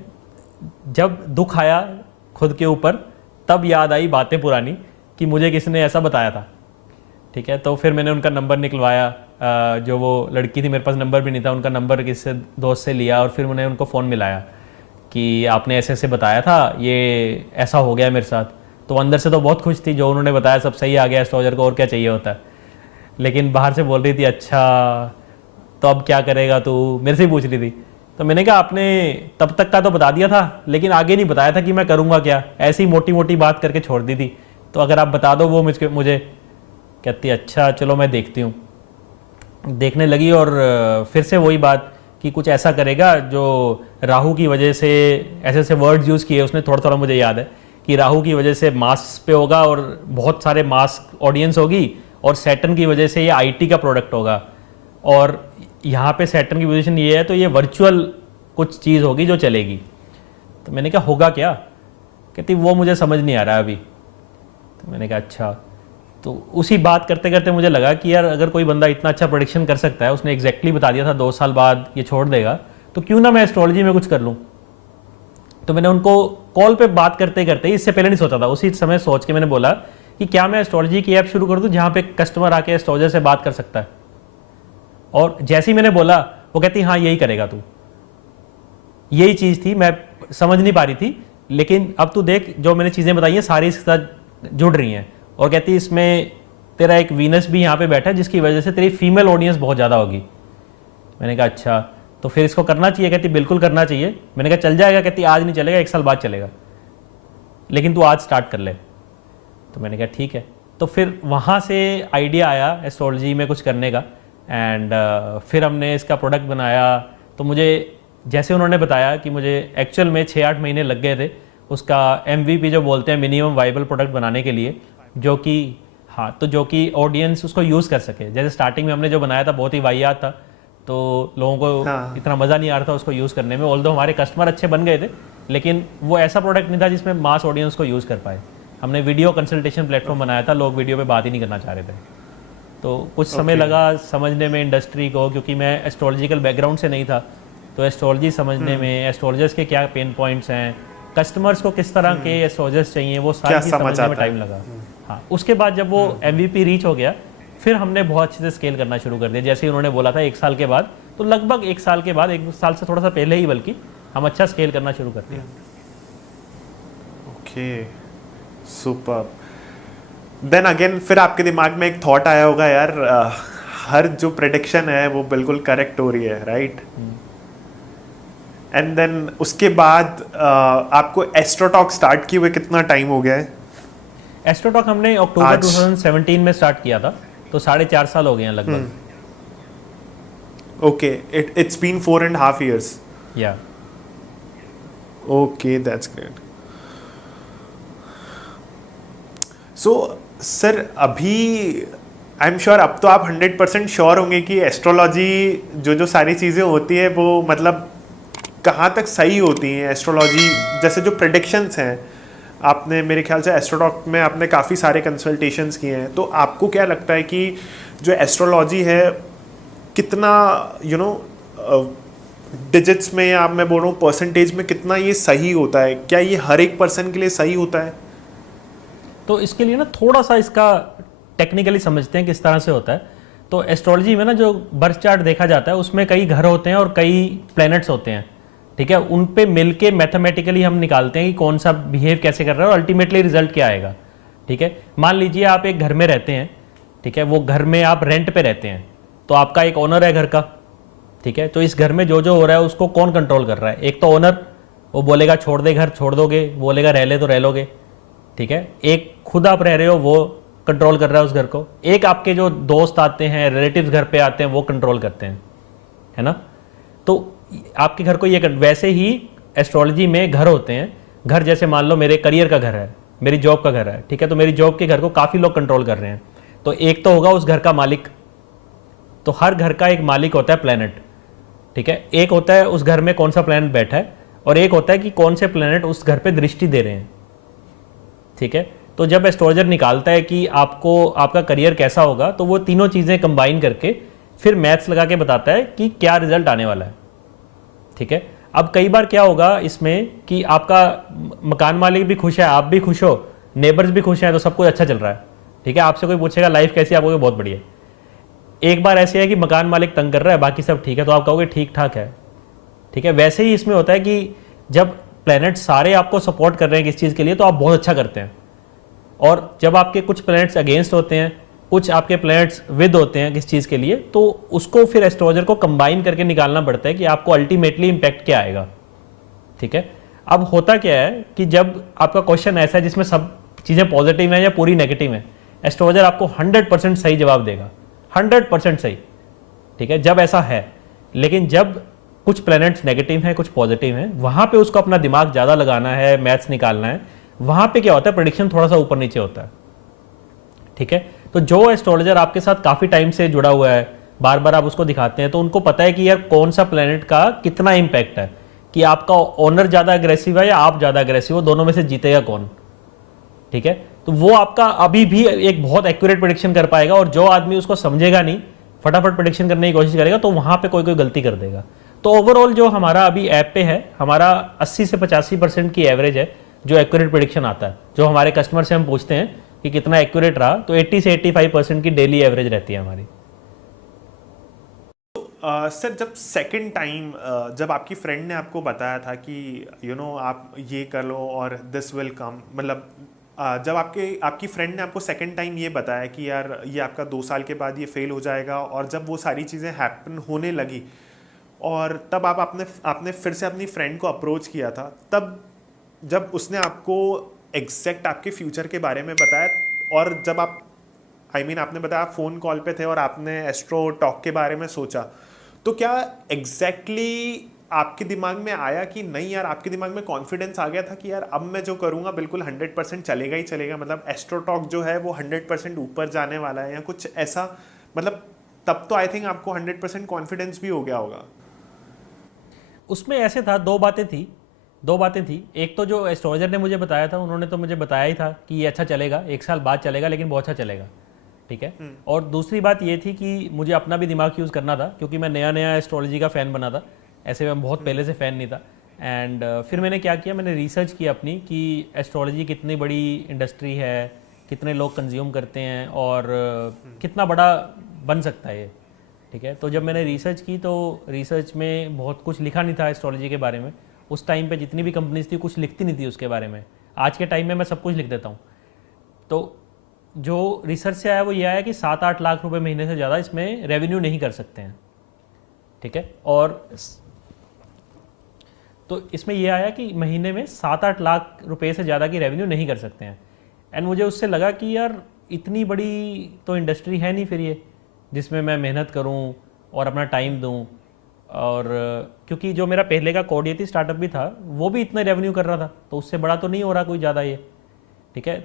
जब दुख आया खुद के ऊपर तब याद आई बातें पुरानी कि मुझे किसी ने ऐसा बताया था, ठीक है। तो फिर मैंने उनका नंबर निकलवाया, जो वो लड़की थी, मेरे पास नंबर भी नहीं था, उनका नंबर किसी दोस्त से लिया और फिर मैंने उनको फ़ोन मिलाया कि आपने ऐसे ऐसे बताया था, ये ऐसा हो गया मेरे साथ। तो अंदर से तो बहुत खुश थी, जो उन्होंने बताया सब सही आ गया एस्ट्रोलॉजर को, और क्या चाहिए होता है। लेकिन बाहर से बोल रही थी अच्छा तो अब क्या करेगा तू, मेरे से ही पूछ रही थी। तो मैंने कहा आपने तब तक का तो बता दिया था लेकिन आगे नहीं बताया था कि मैं करूँगा क्या, ऐसी मोटी मोटी बात करके छोड़ दी थी, तो अगर आप बता दो वो मुझे। कहती अच्छा चलो मैं देखती हूँ। देखने लगी और फिर से वही बात कि कुछ ऐसा करेगा जो राहु की वजह से, ऐसे ऐसे वर्ड्स यूज़ किए उसने, थोड़ा थोड़ा मुझे याद है कि राहु की वजह से मास पे होगा और बहुत सारे मास ऑडियंस होगी, और सैटर्न की वजह से ये आईटी का प्रोडक्ट होगा, और यहाँ पे सैटर्न की पोजीशन ये है तो ये वर्चुअल कुछ चीज़ होगी जो चलेगी। तो मैंने कहा होगा क्या? कहती वो मुझे समझ नहीं आ रहा अभी। तो मैंने कहा अच्छा। तो उसी बात करते करते मुझे लगा कि यार अगर कोई बंदा इतना अच्छा प्रेडिक्शन कर सकता है, उसने एग्जैक्टली बता दिया था 2 साल बाद ये छोड़ देगा, तो क्यों ना मैं एस्ट्रोलॉजी में कुछ कर लूँ। तो मैंने उनको कॉल पे बात करते करते, इससे पहले नहीं सोचा था, उसी समय सोच के मैंने बोला कि क्या मैं एस्ट्रोलॉजी की ऐप शुरू कर दूँ जहाँ पे कस्टमर आके एस्ट्रोलॉजर से बात कर सकता है। और जैसे ही मैंने बोला वो कहती हाँ यही करेगा तू। यही चीज़ थी, मैं समझ नहीं पा रही थी, लेकिन अब तू देख जो मैंने चीज़ें बताई हैं सारी इसके साथ जुड़ रही हैं। और कहती इसमें तेरा एक वीनस भी यहाँ पे बैठा है जिसकी वजह से तेरी फीमेल ऑडियंस बहुत ज़्यादा होगी। मैंने कहा अच्छा तो फिर इसको करना चाहिए। कहती बिल्कुल करना चाहिए। मैंने कहा चल जाएगा? कहती आज नहीं चलेगा, 1 साल बाद चलेगा, लेकिन तू आज स्टार्ट कर ले। तो मैंने कहा ठीक है। तो फिर वहाँ से आइडिया आया एस्ट्रोलॉजी में कुछ करने का, एंड फिर हमने इसका प्रोडक्ट बनाया। तो मुझे जैसे उन्होंने बताया कि मुझे एक्चुअल में 6-8 महीने लग गए थे उसका MVP जो बोलते हैं मिनिमम वाइबल प्रोडक्ट बनाने के लिए, जो कि हाँ तो जो कि ऑडियंस उसको यूज़ कर सके। जैसे स्टार्टिंग में हमने जो बनाया था बहुत ही वाहियात था, तो लोगों को इतना मज़ा नहीं आ रहा था उसको यूज़ करने में। ऑल्दो हमारे कस्टमर अच्छे बन गए थे, लेकिन वो ऐसा प्रोडक्ट नहीं था जिसमें मास ऑडियंस को यूज़ कर पाए। हमने वीडियो कंसल्टेशन प्लेटफॉर्म बनाया था, लोग वीडियो पे बात ही नहीं करना चाह रहे थे। तो कुछ समय लगा समझने में इंडस्ट्री को, क्योंकि मैं एस्ट्रोलॉजिकल बैकग्राउंड से नहीं था, तो एस्ट्रोलॉजी समझने में एस्ट्रोलॉजर्स के क्या पेन पॉइंट्स हैं, कस्टमर्स को किस तरह के एस्ट्रोलॉजर्स चाहिए, वो सारी चीज़ समझने में टाइम लगा। हाँ, उसके बाद जब वो MVP रीच हो गया, फिर हमने बहुत अच्छे से स्केल करना शुरू कर दिया। जैसे ही उन्होंने बोला था 1 साल के बाद, तो लगभग 1 साल के बाद, 1 साल से थोड़ा सा पहले ही बल्कि, हम अच्छा स्केल करना शुरू कर दिया। Okay, super. देन अगेन फिर आपके दिमाग में एक थॉट आया होगा, यार हर जो प्रेडिक्शन है वो बिल्कुल करेक्ट हो रही है, राइट? एंड देन उसके बाद आपको एस्ट्रोटॉक स्टार्ट किए हुए कितना टाइम हो गया है? एस्ट्रोटॉक हमने अक्टूबर 2017 में स्टार्ट किया था, तो 4.5 साल हो गए हैं लगभग। Okay, it's been 4.5 years. या okay, that's great. So sir, अभी आई एम श्योर अब तो आप 100% श्योर होंगे कि एस्ट्रोलॉजी जो सारी चीज़ें होती है वो मतलब कहाँ तक सही होती हैं। एस्ट्रोलॉजी जैसे जो प्रेडिक्शंस हैं, आपने मेरे ख्याल से एस्ट्रोटॉक में आपने काफ़ी सारे कंसल्टेशंस किए हैं, तो आपको क्या लगता है कि जो एस्ट्रोलॉजी है कितना डिजिट्स में, या मैं बोल रहा हूँ परसेंटेज में, कितना ये सही होता है? क्या ये हर एक पर्सन के लिए सही होता है? तो इसके लिए ना थोड़ा सा इसका टेक्निकली समझते हैं किस तरह से होता है। तो एस्ट्रोलॉजी में ना जो बर्थ चार्ट देखा जाता है उसमें कई घर होते हैं और कई प्लैनेट्स होते हैं, ठीक है? उन पे मिलके मैथमेटिकली हम निकालते हैं कि कौन सा बिहेव कैसे कर रहा है और अल्टीमेटली रिजल्ट क्या आएगा, ठीक है? मान लीजिए आप एक घर में रहते हैं, ठीक है? वो घर में आप रेंट पे रहते हैं, तो आपका एक ओनर है घर का, ठीक है? तो इस घर में जो हो रहा है उसको कौन कंट्रोल कर रहा है? एक तो ओनर, वो बोलेगा छोड़ दे घर, छोड़ दोगे, बोलेगा रह ले तो रह लोगे, ठीक है? एक खुद आप रह रहे हो, वो कंट्रोल कर रहा है उस घर को। एक आपके जो दोस्त आते हैं, रिलेटिव्स घर पे आते हैं, वो कंट्रोल करते हैं, है ना? तो आपके घर को ये वैसे ही एस्ट्रोलॉजी में घर होते हैं। घर जैसे मान लो मेरे करियर का घर है, मेरी जॉब का घर है, ठीक है? तो मेरी जॉब के घर को काफ़ी लोग कंट्रोल कर रहे हैं। तो एक तो होगा उस घर का मालिक, तो हर घर का एक मालिक होता है प्लैनेट, ठीक है? एक होता है उस घर में कौन सा प्लैनेट बैठा है, और एक होता है कि कौन से प्लैनेट उस घर पे दृष्टि दे रहे हैं, ठीक है? तो जब एस्ट्रोलॉजर निकालता है कि आपको आपका करियर कैसा होगा, तो वो तीनों चीज़ें कंबाइन करके फिर मैथ्स लगा के बताता है कि क्या रिजल्ट आने वाला है, ठीक है? अब कई बार क्या होगा इसमें कि आपका मकान मालिक भी खुश है, आप भी खुश हो, नेबर्स भी खुश हैं, तो सब कुछ अच्छा चल रहा है, ठीक है? आपसे कोई पूछेगा लाइफ कैसी है, आप कहोगे बहुत बढ़िया। एक बार ऐसे है कि मकान मालिक तंग कर रहा है, बाकी सब ठीक है, तो आप कहोगे ठीक ठाक है, ठीक है? वैसे ही इसमें होता है कि जब प्लैनेट सारे आपको सपोर्ट कर रहे हैं किस चीज़ के लिए, तो आप बहुत अच्छा करते हैं। और जब आपके कुछ प्लैनेट्स अगेंस्ट होते हैं, कुछ आपके प्लैनेट्स विद होते हैं किस चीज़ के लिए, तो उसको फिर एस्ट्रोलॉजर को कंबाइन करके निकालना पड़ता है कि आपको अल्टीमेटली इम्पैक्ट क्या आएगा, ठीक है? अब होता क्या है कि जब आपका क्वेश्चन ऐसा है जिसमें सब चीज़ें पॉजिटिव हैं या पूरी नेगेटिव हैं, एस्ट्रोलॉजर आपको 100% सही जवाब देगा, 100% सही, ठीक है? जब ऐसा है। लेकिन जब कुछ प्लैनेट्स नेगेटिव हैं, कुछ पॉजिटिव हैं, वहाँ पे उसको अपना दिमाग ज़्यादा लगाना है, मैथ्स निकालना है, वहाँ पे क्या होता है, प्रेडिक्शन थोड़ा सा ऊपर नीचे होता है, ठीक है? तो जो एस्ट्रोलॉजर आपके साथ काफ़ी टाइम से जुड़ा हुआ है, बार बार आप उसको दिखाते हैं, तो उनको पता है कि यार कौन सा प्लैनेट का कितना इम्पैक्ट है, कि आपका ओनर ज़्यादा अग्रेसिव है या आप ज़्यादा अग्रेसिव हो, दोनों में से जीतेगा कौन, ठीक है? तो वो आपका अभी भी एक बहुत एक्यूरेट प्रेडिक्शन कर पाएगा, और जो आदमी उसको समझेगा नहीं, फटाफट प्रेडिक्शन करने की कोशिश करेगा, तो वहाँ पे कोई गलती कर देगा। तो ओवरऑल जो हमारा अभी ऐप पे है, हमारा 80 से 85% की एवरेज है जो एक्यूरेट प्रेडिक्शन आता है। जो हमारे कस्टमर से हम पूछते हैं कि कितना एक्यूरेट रहा, तो 80 से 85% की डेली एवरेज रहती है हमारी। सर, जब सेकंड टाइम जब आपकी फ्रेंड ने आपको बताया था कि आप ये कर लो और दिस विल कम, मतलब जब आपकी फ्रेंड ने आपको सेकंड टाइम ये बताया कि यार ये आपका 2 साल के बाद ये फेल हो जाएगा, और जब वो सारी चीज़ें हैपन होने लगी, और तब आपने फिर से अपनी फ्रेंड को अप्रोच किया था, तब जब उसने आपको एग्जैक्ट आपके फ्यूचर के बारे में बताया, और जब आप आपने बताया फ़ोन कॉल पे थे और आपने एस्ट्रो टॉक के बारे में सोचा, तो क्या एग्जैक्टली आपके दिमाग में आया कि नहीं यार, आपके दिमाग में कॉन्फिडेंस आ गया था कि यार अब मैं जो करूँगा बिल्कुल 100% चलेगा ही चलेगा, मतलब एस्ट्रो टॉक जो है वो 100% ऊपर जाने वाला है, या कुछ ऐसा? मतलब तब तो आई थिंक आपको 100% कॉन्फिडेंस भी हो गया होगा। उसमें ऐसे था, दो बातें थी। एक तो जो एस्ट्रोलॉजर ने मुझे बताया था, उन्होंने तो मुझे बताया ही था कि ये अच्छा चलेगा, 1 साल बाद चलेगा, लेकिन बहुत अच्छा चलेगा, ठीक है? और दूसरी बात ये थी कि मुझे अपना भी दिमाग यूज़ करना था, क्योंकि मैं नया एस्ट्रोलॉजी का फ़ैन बना था। ऐसे मैं बहुत पहले से फ़ैन नहीं था। एंड फिर मैंने क्या किया, मैंने रिसर्च की अपनी कि एस्ट्रोलॉजी कितनी बड़ी इंडस्ट्री है, कितने लोग कंज्यूम करते हैं और कितना बड़ा बन सकता है ये। ठीक है, तो जब मैंने रिसर्च की तो रिसर्च में बहुत कुछ लिखा नहीं था एस्ट्रोलॉजी के बारे में। उस टाइम पे जितनी भी कंपनीज थी कुछ लिखती नहीं थी उसके बारे में। आज के टाइम में मैं सब कुछ लिख देता हूँ। तो जो रिसर्च से आया वो ये आया कि 7-8 लाख रुपए महीने से ज़्यादा इसमें रेवेन्यू नहीं कर सकते हैं। ठीक है, और तो इसमें ये आया कि महीने में 7-8 लाख रुपए से ज़्यादा की रेवेन्यू नहीं कर सकते हैं। एंड मुझे उससे लगा कि यार इतनी बड़ी तो इंडस्ट्री है नहीं फिर ये, जिसमें मैं मेहनत करूं और अपना टाइम दूं। और क्योंकि जो मेरा पहले का कोडियती स्टार्टअप भी था वो भी इतना रेवेन्यू कर रहा था, तो उससे बड़ा तो नहीं हो रहा कोई ज़्यादा ये। ठीक है,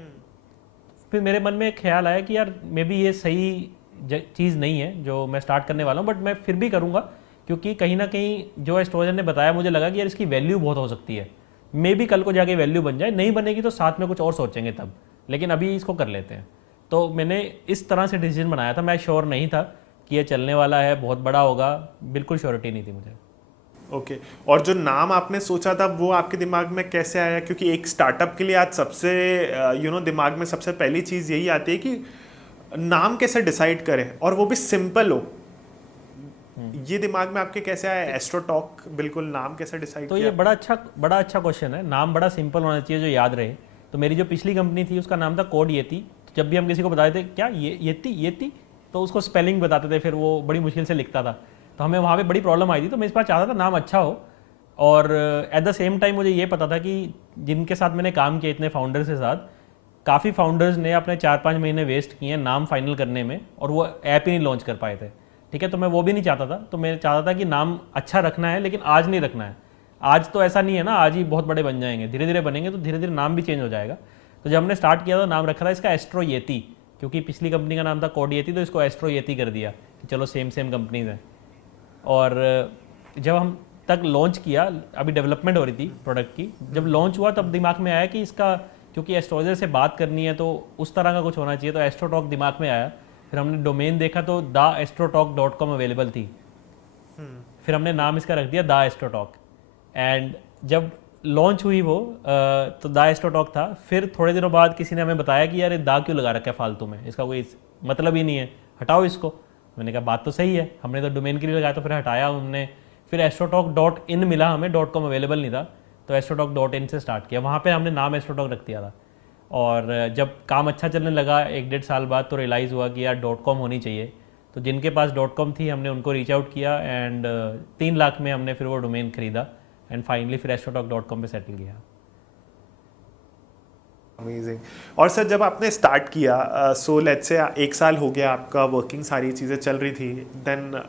फिर मेरे मन में एक ख्याल आया कि यार मे बी ये सही चीज़ नहीं है जो मैं स्टार्ट करने वाला हूँ, बट मैं फिर भी करूँगा क्योंकि कहीं ना कहीं जो एस्ट्रोलॉजर ने बताया मुझे लगा कि यार इसकी वैल्यू बहुत हो सकती है। मे बी कल को जाके वैल्यू बन जाए, नहीं बनेगी तो साथ में कुछ और सोचेंगे तब, लेकिन अभी इसको कर लेते हैं। तो मैंने इस तरह से डिसीजन बनाया था। मैं श्योर नहीं था कि ये चलने वाला है, बहुत बड़ा होगा, बिल्कुल श्योरिटी नहीं थी मुझे। ओके और जो नाम आपने सोचा था वो आपके दिमाग में कैसे आया? क्योंकि एक स्टार्टअप के लिए आज सबसे दिमाग में सबसे पहली चीज़ यही आती है कि नाम कैसे डिसाइड करें और वो भी सिंपल हो। ये दिमाग में आपके कैसे आया एस्ट्रो टॉक? बिल्कुल नाम कैसे डिसाइड तो किया? ये बड़ा अच्छा क्वेश्चन है। नाम बड़ा सिंपल होना चाहिए जो याद रहे। तो मेरी जो पिछली कंपनी थी उसका नाम था कोड येती। जब भी हम किसी को बताते थे क्या येती, तो उसको स्पेलिंग बताते थे, फिर वो बड़ी मुश्किल से लिखता था, तो हमें वहाँ पे बड़ी प्रॉब्लम आई थी। तो मैं इस बार चाहता था नाम अच्छा हो, और एट द सेम टाइम मुझे ये पता था कि जिनके साथ मैंने काम किया, इतने फाउंडर्स के साथ, काफ़ी फाउंडर्स ने अपने 4-5 महीने वेस्ट किए नाम फाइनल करने में, और वो ऐप ही नहीं लॉन्च कर पाए थे। ठीक है, तो मैं वो भी नहीं चाहता था। तो मैं चाहता था कि नाम अच्छा रखना है, लेकिन आज नहीं रखना है। आज तो ऐसा नहीं है ना, आज ही बहुत बड़े बन जाएंगे, धीरे धीरे बनेंगे, तो धीरे धीरे नाम भी चेंज हो जाएगा। तो जब हमने स्टार्ट किया तो नाम रखा था इसका एस्ट्रो येती, क्योंकि पिछली कंपनी का नाम था कोड येती, तो इसको एस्ट्रो येती कर दिया कि चलो सेम कंपनीज हैं। और जब हम तक लॉन्च किया, अभी डेवलपमेंट हो रही थी प्रोडक्ट की, जब लॉन्च हुआ तब दिमाग में आया कि इसका, क्योंकि एस्ट्रोलॉजर से बात करनी है तो उस तरह का कुछ होना चाहिए, तो एस्ट्रोटॉक दिमाग में आया। फिर हमने डोमेन देखा तो theastrotalk.com अवेलेबल थी। फिर हमने नाम इसका रख दिया द एस्ट्रोटॉक। एंड जब लॉन्च हुई वो तो द एस्ट्रोटॉक था। फिर थोड़े दिनों बाद किसी ने हमें बताया कि यार ये दा क्यों लगा रखा है फालतू में, इसका कोई मतलब ही नहीं है, हटाओ इसको। मैंने कहा बात तो सही है, हमने तो डोमेन के लिए लगाया, तो फिर हटाया हमने। फिर astrotalk.in मिला हमें, .com अवेलेबल नहीं था, तो astrotalk.in से स्टार्ट किया। वहाँ पे हमने नाम एस्ट्रोटॉक रख दिया था। और जब काम अच्छा चलने लगा 1-1.5 साल बाद, तो रियलाइज़ हुआ कि यार .com होनी चाहिए। तो जिनके पास .com थी हमने उनको रीच आउट किया, एंड 3 लाख में हमने फिर वो डोमेन खरीदा, एंड फाइनली फिर astrotalk.com पे सेटल किया। अमेजिंग। और सर जब आपने स्टार्ट किया, सो लेट्स से 1 साल हो गया आपका वर्किंग, सारी चीज़ें चल रही थी, देन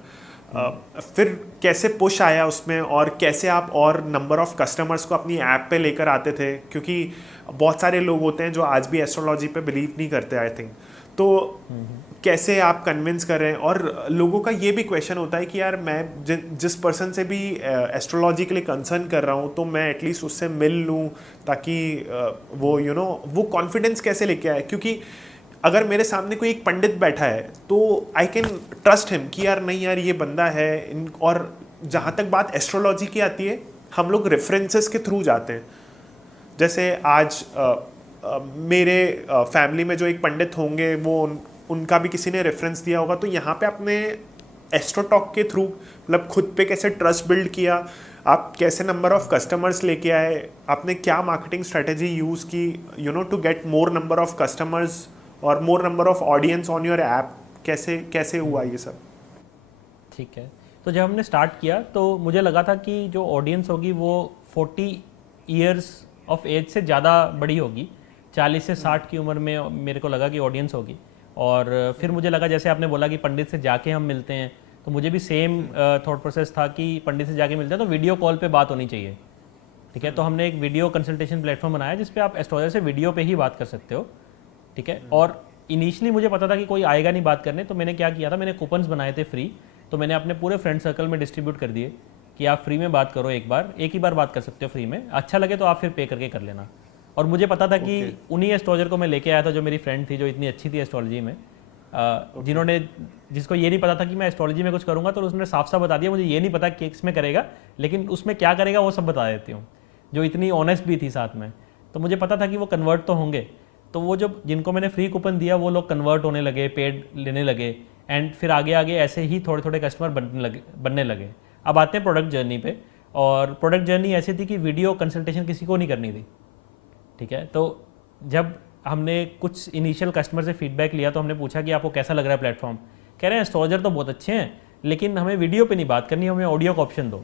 फिर कैसे पुश आया उसमें, और कैसे आप और नंबर ऑफ कस्टमर्स को अपनी ऐप पे लेकर आते थे? क्योंकि बहुत सारे लोग होते हैं जो आज भी एस्ट्रोलॉजी पे बिलीव नहीं करते, आई थिंक। तो कैसे आप कन्विंस कर रहे हैं? और लोगों का ये भी क्वेश्चन होता है कि यार मैं जिस पर्सन से भी एस्ट्रोलॉजी के लिए कंसर्न कर रहा हूँ, तो मैं एटलीस्ट उससे मिल लूँ, ताकि वो वो कॉन्फिडेंस कैसे लेके आए? क्योंकि अगर मेरे सामने कोई एक पंडित बैठा है तो आई कैन ट्रस्ट हिम कि यार नहीं यार ये बंदा है। और जहाँ तक बात एस्ट्रोलॉजी की आती है, हम लोग रेफरेंसेस के थ्रू जाते हैं। जैसे आज मेरे फैमिली में जो एक पंडित होंगे, वो उनका भी किसी ने रेफरेंस दिया होगा। तो यहाँ पे आपने एस्ट्रोटॉक के थ्रू मतलब खुद पे कैसे ट्रस्ट बिल्ड किया? आप कैसे नंबर ऑफ कस्टमर्स लेके आए? आपने क्या मार्केटिंग स्ट्रेटेजी यूज़ की to get more number of customers और more number of audience on your app? कैसे हुआ ये सब? ठीक है, तो जब हमने स्टार्ट किया तो मुझे लगा था कि जो ऑडियंस होगी वो 40 ईयर्स ऑफ एज से ज़्यादा बड़ी होगी। 40 से 60 की उम्र में मेरे को लगा कि ऑडियंस होगी। और फिर मुझे लगा, जैसे आपने बोला कि पंडित से जाके हम मिलते हैं, तो मुझे भी सेम थॉट प्रोसेस था कि पंडित से जाके मिलते हैं तो वीडियो कॉल पे बात होनी चाहिए। ठीक है, तो हमने एक वीडियो कंसल्टेशन प्लेटफॉर्म बनाया जिस पे आप एस्ट्रोलॉजर से वीडियो पे ही बात कर सकते हो। ठीक है, और इनिशियली मुझे पता था कि कोई आएगा नहीं बात करने, तो मैंने क्या किया था, मैंने कूपन्स बनाए थे फ्री, तो मैंने अपने पूरे फ्रेंड सर्कल में डिस्ट्रीब्यूट कर दिए कि आप फ्री में बात करो, एक ही बार बात कर सकते हो फ्री में, अच्छा लगे तो आप फिर पे करके कर लेना। और मुझे पता था कि उन्हीं एस्ट्रोलॉजर को मैं लेके आया था जो मेरी फ्रेंड थी, जो इतनी अच्छी थी एस्ट्रोलॉजी में। जिन्होंने जिसको ये नहीं पता था कि मैं एस्ट्रोलॉजी में कुछ करूंगा, तो उसने साफ साफ बता दिया मुझे ये नहीं पता कि इसमें करेगा, लेकिन उसमें क्या करेगा वो सब बता देती हूँ, जो इतनी ऑनेस्ट भी थी साथ में। तो मुझे पता था कि वो कन्वर्ट तो होंगे, तो वो जो जिनको मैंने फ्री कूपन दिया वो लोग कन्वर्ट होने लगे, पेड लेने लगे, एंड फिर आगे आगे ऐसे ही थोड़े थोड़े कस्टमर बनने लगे। अब आते हैं प्रोडक्ट जर्नी पे, और प्रोडक्ट जर्नी ऐसी थी कि वीडियो कंसल्टेशन किसी को नहीं करनी थी, ठीक है। तो जब हमने कुछ इनिशियल कस्टमर से फीडबैक लिया तो हमने पूछा कि आपको कैसा लग रहा है प्लेटफॉर्म। कह रहे हैं एस्ट्रोलॉजर तो बहुत अच्छे हैं, लेकिन हमें वीडियो पे नहीं बात करनी, हमें ऑडियो का ऑप्शन दो।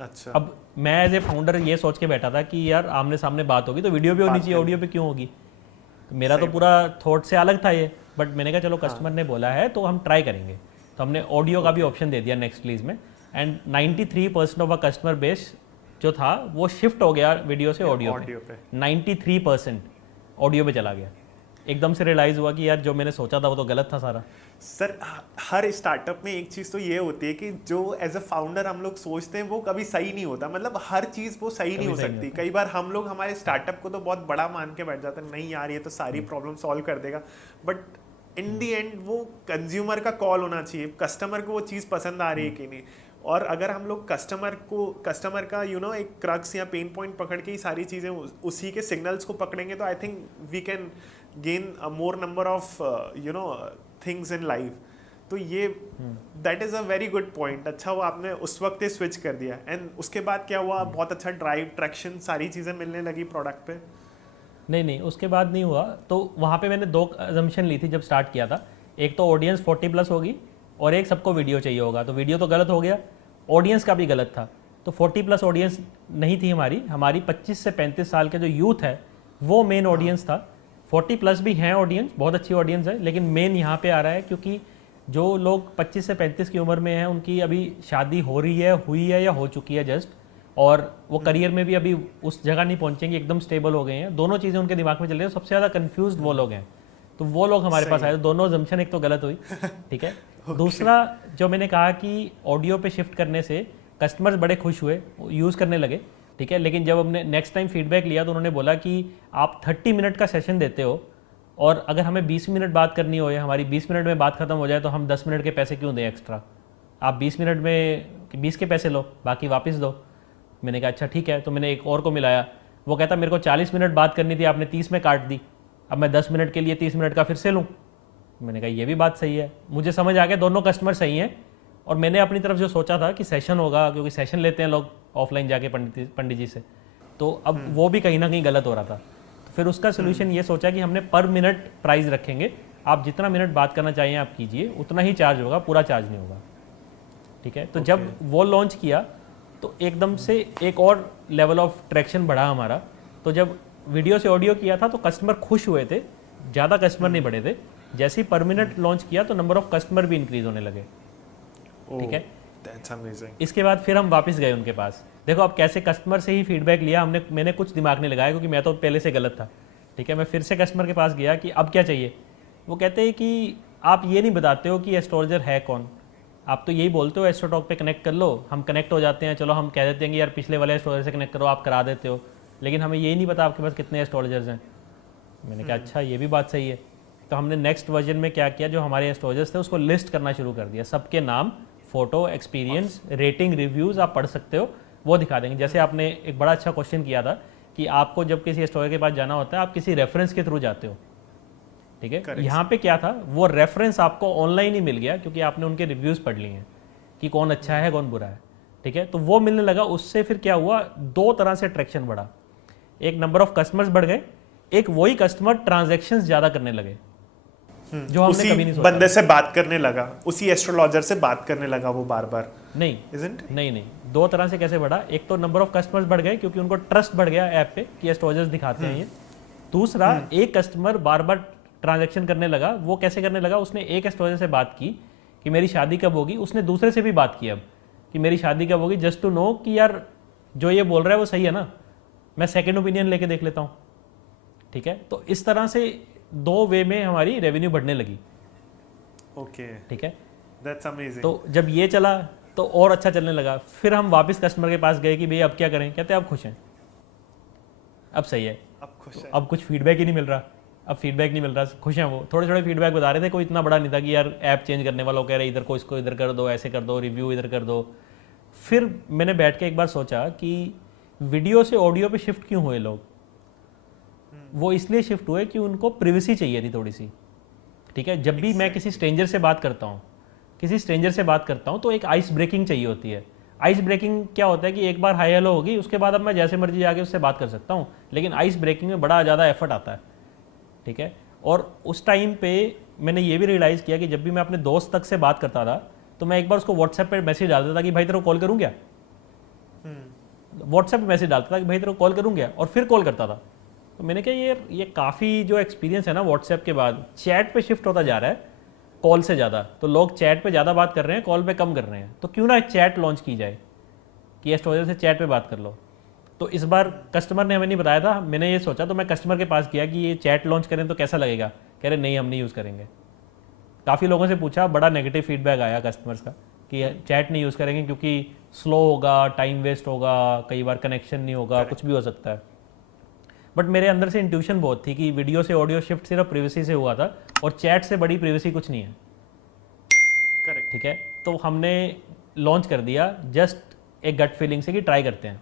अच्छा। अब मैं एज ए फाउंडर ये सोच के बैठा था कि यार आमने सामने बात होगी तो वीडियो भी होनी चाहिए, ऑडियो पे क्यों होगी। मेरा तो पूरा थॉट से अलग था ये, बट मैंने कहा चलो कस्टमर ने बोला है तो हम ट्राई करेंगे, तो हमने ऑडियो का भी ऑप्शन दे दिया नेक्स्ट रिलीज में। And 93% of a customer base जो था वो शिफ्ट हो गया वीडियो से ऑडियो पे। 93% ऑडियो पे चला गया। एकदम से रियलाइज हुआ कि यार जो मैंने सोचा था वो तो गलत था सारा। सर हर स्टार्टअप में एक चीज़ तो ये होती है कि जो एज अ फाउंडर हम लोग सोचते हैं वो कभी सही नहीं होता, मतलब हर चीज़ वो सही नहीं हो सकती। कई बार हम लोग हमारे स्टार्टअप को तो बहुत बड़ा मान के बैठ जाते हैं, नहीं यार ये तो सारी प्रॉब्लम सॉल्व कर देगा, बट इन दी एंड वो कंज्यूमर का कॉल होना चाहिए, कस्टमर को वो चीज़ पसंद आ रही है कि नहीं। और अगर हम लोग कस्टमर का एक क्रक्स या पेन पॉइंट पकड़ के ही सारी चीज़ें उसी के सिग्नल्स को पकड़ेंगे तो I think we can gain more number of things in life. तो ये that is a very good point. अच्छा हुआ आपने उस वक्त ही स्विच कर दिया। एंड उसके बाद क्या हुआ? बहुत अच्छा ड्राइव, ट्रैक्शन, सारी चीज़ें मिलने लगी प्रोडक्ट पे? नहीं, उसके बाद नहीं हुआ। तो वहाँ पे मैंने 2 अजम्पशन ली थी जब स्टार्ट किया था। एक तो ऑडियंस 40+ होगी और एक सबको वीडियो चाहिए होगा। तो वीडियो तो गलत हो गया, ऑडियंस का भी गलत था। तो 40+ ऑडियंस नहीं थी हमारी 25 से 35 साल के जो यूथ है वो मेन ऑडियंस था। 40+ भी हैं ऑडियंस, बहुत अच्छी ऑडियंस है, लेकिन मेन यहाँ पे आ रहा है क्योंकि जो लोग 25 से 35 की उम्र में हैं उनकी अभी शादी हो रही है, हुई है या हो चुकी है जस्ट, और वो करियर में भी अभी उस जगह नहीं पहुँचेंगे, एकदम स्टेबल हो गए हैं, दोनों चीज़ें उनके दिमाग में चल रही हैं। सबसे ज़्यादा कन्फ्यूज वो लोग हैं, तो वो लोग हमारे पास आए। दोनों जम्पशन एक तो गलत हुई, ठीक है। दूसरा जो मैंने कहा कि ऑडियो पे शिफ्ट करने से कस्टमर्स बड़े खुश हुए, यूज़ करने लगे, ठीक है। लेकिन जब हमने नेक्स्ट टाइम फीडबैक लिया तो उन्होंने बोला कि आप 30 मिनट का सेशन देते हो और अगर हमें 20 मिनट बात करनी हो या हमारी 20 मिनट में बात खत्म हो जाए तो हम 10 मिनट के पैसे क्यों दें एक्स्ट्रा? आप 20 मिनट में 20 के पैसे लो, बाकी वापस दो। मैंने कहा अच्छा ठीक है। तो मैंने एक और को मिलाया, वो कहता मेरे को 40 मिनट बात करनी थी, आपने 30 में काट दी, अब मैं 10 मिनट के लिए 30 मिनट का फिर से लूँ। मैंने कहा ये भी बात सही है। मुझे समझ आ गया दोनों कस्टमर सही हैं, और मैंने अपनी तरफ जो सोचा था कि सेशन होगा, क्योंकि सेशन लेते हैं लोग ऑफलाइन जाके पंडित जी से, तो अब वो भी कहीं ना कहीं गलत हो रहा था। तो फिर उसका सोल्यूशन ये सोचा कि हमने पर मिनट प्राइस रखेंगे, आप जितना मिनट बात करना चाहिए आप कीजिए, उतना ही चार्ज होगा, पूरा चार्ज नहीं होगा, ठीक है। तो जब वो लॉन्च किया तो एकदम से एक और लेवल ऑफ ट्रैक्शन बढ़ा हमारा। तो जब वीडियो से ऑडियो किया था तो कस्टमर खुश हुए थे, ज़्यादा कस्टमर नहीं बढ़े थे। जैसे ही पर मिनट लॉन्च किया तो नंबर ऑफ कस्टमर भी इंक्रीज होने लगे, ठीक है। That's amazing. इसके बाद फिर हम वापस गए उनके पास। देखो अब कैसे कस्टमर से ही फीडबैक लिया मैंने कुछ दिमाग नहीं लगाया, क्योंकि मैं तो पहले से गलत था, ठीक है। मैं फिर से कस्टमर के पास गया कि अब क्या चाहिए। वो कहते हैं कि आप ये नहीं बताते हो कि एस्ट्रोलॉजर है कौन, आप तो यही बोलते हो एस्ट्रोटॉक पे कनेक्ट कर लो, हम कनेक्ट हो जाते हैं, चलो हम कह देते हैं कि यार पिछले वाले एस्ट्रोलॉजर से कनेक्ट करो, आप करा देते हो, लेकिन हमें यही नहीं पता आपके पास कितने एस्ट्रोलॉजर्स हैं। मैंने कहा अच्छा ये भी बात सही है। तो हमने नेक्स्ट वर्जन में क्या किया, जो हमारे एस्ट्रोलॉजर्स थे उसको लिस्ट करना शुरू कर दिया, सबके नाम, फोटो, एक्सपीरियंस, रेटिंग, रिव्यूज़ आप पढ़ सकते हो, वो दिखा देंगे। जैसे आपने एक बड़ा अच्छा क्वेश्चन किया था कि आपको जब किसी एस्ट्रोलॉजर के पास जाना होता है आप किसी रेफरेंस के थ्रू जाते हो, ठीक है। यहाँ पे क्या था, वो रेफरेंस आपको ऑनलाइन ही मिल गया, क्योंकि आपने उनके रिव्यूज़ पढ़ लिए हैं कि कौन अच्छा है कौन बुरा है, ठीक है। तो वो मिलने लगा। उससे फिर क्या हुआ, 2 तरह से ट्रैक्शन बढ़ा। एक नंबर ऑफ कस्टमर्स बढ़ गए, एक वही कस्टमर ट्रांजैक्शंस ज़्यादा करने लगे जो हमने कभी नहीं सोचा। बंदे से बात करने लगा, उसी एस्ट्रोलॉजर से बात करने लगा वो बार बार। नहीं, 2 तरह से कैसे बढ़ा। एक तो नंबर ऑफ कस्टमर्स बढ़ गए क्योंकि उनको ट्रस्ट बढ़ गया ऐप पे कि एस्ट्रोलॉजर्स दिखाते हैं ये। दूसरा, एक कस्टमर बार बार ट्रांजैक्शन करने लगा। वो कैसे करने लगा, उसने एक एस्ट्रोलॉजर से बात की कि मेरी शादी कब होगी, उसने दूसरे से भी बात की अब कि मेरी शादी कब होगी, जस्ट टू नो कि यार जो ये बोल रहा है वो सही है ना, मैं सेकेंड ओपिनियन लेके देख लेता हूँ, ठीक है। तो इस तरह से 2 वे में हमारी रेवेन्यू बढ़ने लगी, ओके, ठीक है। That's amazing. तो जब ये चला तो और अच्छा चलने लगा। फिर हम वापस कस्टमर के पास गए कि भैया अब क्या करें, कहते हैं अब खुश हैं, अब सही है, अब खुश है। अब कुछ फीडबैक ही नहीं मिल रहा, अब फीडबैक नहीं मिल रहा, खुश हैं वो, थोड़े थोड़े फीडबैक बता रहे थे, कोई इतना बड़ा नहीं था कि यार ऐप चेंज करने वाला कह रहे इधर को इसको इधर कर दो, ऐसे कर दो, रिव्यू इधर कर दो। फिर मैंने बैठ के एक बार सोचा कि वीडियो से ऑडियो पे शिफ्ट क्यों हुए लोग। वो इसलिए शिफ्ट हुए कि उनको प्रिवेसी चाहिए थी थोड़ी सी, ठीक है। जब भी मैं किसी स्ट्रेंजर से बात करता हूँ तो एक आइस ब्रेकिंग चाहिए होती है। आइस ब्रेकिंग क्या होता है कि एक बार हाई हेलो होगी, उसके बाद अब मैं जैसे मर्जी जाके उससे बात कर सकता हूँ, लेकिन आइस ब्रेकिंग में बड़ा ज़्यादा एफर्ट आता है, ठीक है। और उस टाइम पे मैंने ये भी रियलाइज़ किया कि जब भी मैं अपने दोस्त तक से बात करता था तो मैं एक बार उसको व्हाट्सएप पे मैसेज डालता था कि भाई तेरे को कॉल करूँ क्या, व्हाट्सएप पे मैसेज डालता था कि भाई तेरे को कॉल करूँ क्या, और फिर कॉल करता था। तो मैंने कहा ये काफ़ी जो एक्सपीरियंस है ना व्हाट्सएप के बाद चैट पे शिफ्ट होता जा रहा है कॉल से ज़्यादा। तो लोग चैट पे ज़्यादा बात कर रहे हैं, कॉल पे कम कर रहे हैं, तो क्यों ना चैट लॉन्च की जाए कि एस्ट्रोलॉजर से चैट पे बात कर लो। तो इस बार कस्टमर ने हमें नहीं बताया था, मैंने ये सोचा तो मैं कस्टमर के पास गया कि ये चैट लॉन्च करें तो कैसा लगेगा। कह रहे नहीं हम नहीं यूज़ करेंगे। काफ़ी लोगों से पूछा, बड़ा नेगेटिव फीडबैक आया कस्टमर्स का कि चैट नहीं यूज़ करेंगे क्योंकि स्लो होगा, टाइम वेस्ट होगा, कई बार कनेक्शन नहीं होगा, कुछ भी हो सकता है। बट मेरे अंदर से इंट्यूशन बहुत थी कि वीडियो से ऑडियो शिफ्ट सिर्फ प्रिवेसी से हुआ था और चैट से बड़ी प्रिवेसी कुछ नहीं है, करेक्ट, ठीक है। तो हमने लॉन्च कर दिया जस्ट एक गट फीलिंग से कि ट्राई करते हैं,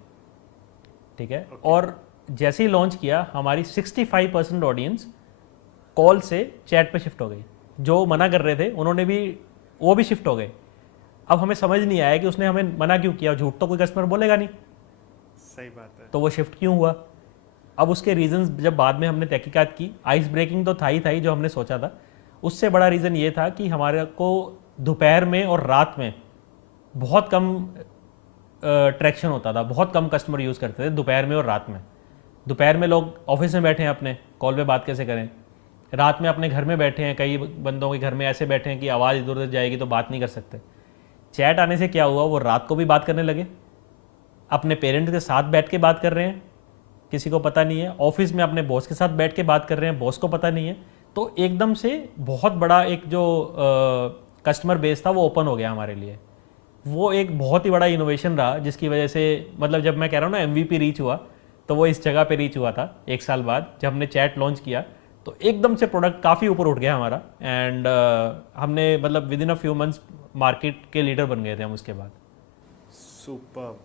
ठीक है। और जैसे ही लॉन्च किया हमारी 65% ऑडियंस कॉल से चैट पे शिफ्ट हो गई। जो मना कर रहे थे उन्होंने भी, वो भी शिफ्ट हो गए। अब हमें समझ नहीं आया कि उसने हमें मना क्यों किया, झूठ तो कोई कस्टमर बोलेगा नहीं, सही बात है। तो वो शिफ्ट क्यों हुआ। अब उसके रीजंस जब बाद में हमने तहकीकात की, आइस ब्रेकिंग तो था ही जो हमने सोचा था, उससे बड़ा रीज़न ये था कि हमारे को दोपहर में और रात में बहुत कम ट्रैक्शन होता था, बहुत कम कस्टमर यूज़ करते थे दोपहर में और रात में। दोपहर में लोग ऑफिस में बैठे हैं, अपने कॉल पे बात कैसे करें, रात में अपने घर में बैठे हैं, कई बंदों के घर में ऐसे बैठे हैं कि आवाज़ इधर उधर जाएगी तो बात नहीं कर सकते। चैट आने से क्या हुआ, वो रात को भी बात करने लगे, अपने पेरेंट्स के साथ बैठ के बात कर रहे हैं, किसी को पता नहीं है, ऑफिस में अपने बॉस के साथ बैठ के बात कर रहे हैं, बॉस को पता नहीं है। तो एकदम से बहुत बड़ा एक जो कस्टमर बेस था वो ओपन हो गया हमारे लिए। वो एक बहुत ही बड़ा इनोवेशन रहा जिसकी वजह से, मतलब जब मैं कह रहा हूँ ना MVP रीच हुआ, तो वो इस जगह पे रीच हुआ था 1 साल बाद जब हमने चैट लॉन्च किया। तो एकदम से प्रोडक्ट काफ़ी ऊपर उठ गया हमारा, एंड हमने मतलब with in a few months market के लीडर बन गए थे हम उसके बाद। सुपर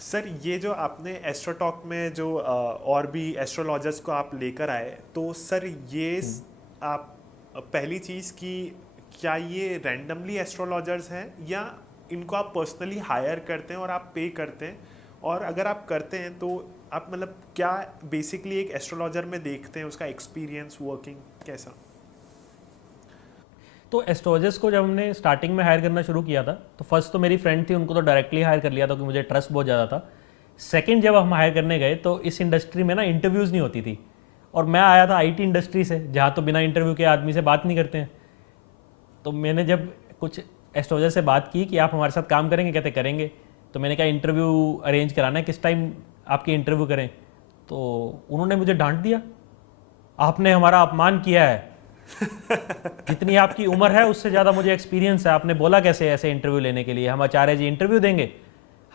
सर, ये जो आपने एस्ट्रोटॉक में जो और भी एस्ट्रोलॉजर्स को आप लेकर आए, तो सर ये आप पहली चीज़ कि क्या ये रैंडमली एस्ट्रोलॉजर्स हैं या इनको आप पर्सनली हायर करते हैं और आप पे करते हैं, और अगर आप करते हैं तो आप मतलब क्या बेसिकली एक एस्ट्रोलॉजर में देखते हैं, उसका एक्सपीरियंस वर्किंग कैसा? तो एस्ट्रोलॉजर्स को जब हमने स्टार्टिंग में हायर करना शुरू किया था तो फर्स्ट तो मेरी फ्रेंड थी, उनको तो डायरेक्टली हायर कर लिया था क्योंकि मुझे ट्रस्ट बहुत ज़्यादा था। सेकंड जब हम हायर करने गए तो इस इंडस्ट्री में ना इंटरव्यूज़ नहीं होती थी, और मैं आया था IT इंडस्ट्री से जहाँ तो बिना इंटरव्यू के आदमी से बात नहीं करते हैं। तो मैंने जब कुछ एस्ट्रोलॉजर से बात की कि आप हमारे साथ काम करेंगे, कहते करेंगे। तो मैंने कहा इंटरव्यू अरेंज कराना है, किस टाइम आपकी इंटरव्यू करें। तो उन्होंने मुझे डांट दिया, आपने हमारा अपमान किया है, जितनी आपकी उम्र है उससे ज़्यादा मुझे एक्सपीरियंस है, आपने बोला कैसे ऐसे इंटरव्यू लेने के लिए, हम आचार्य जी इंटरव्यू देंगे,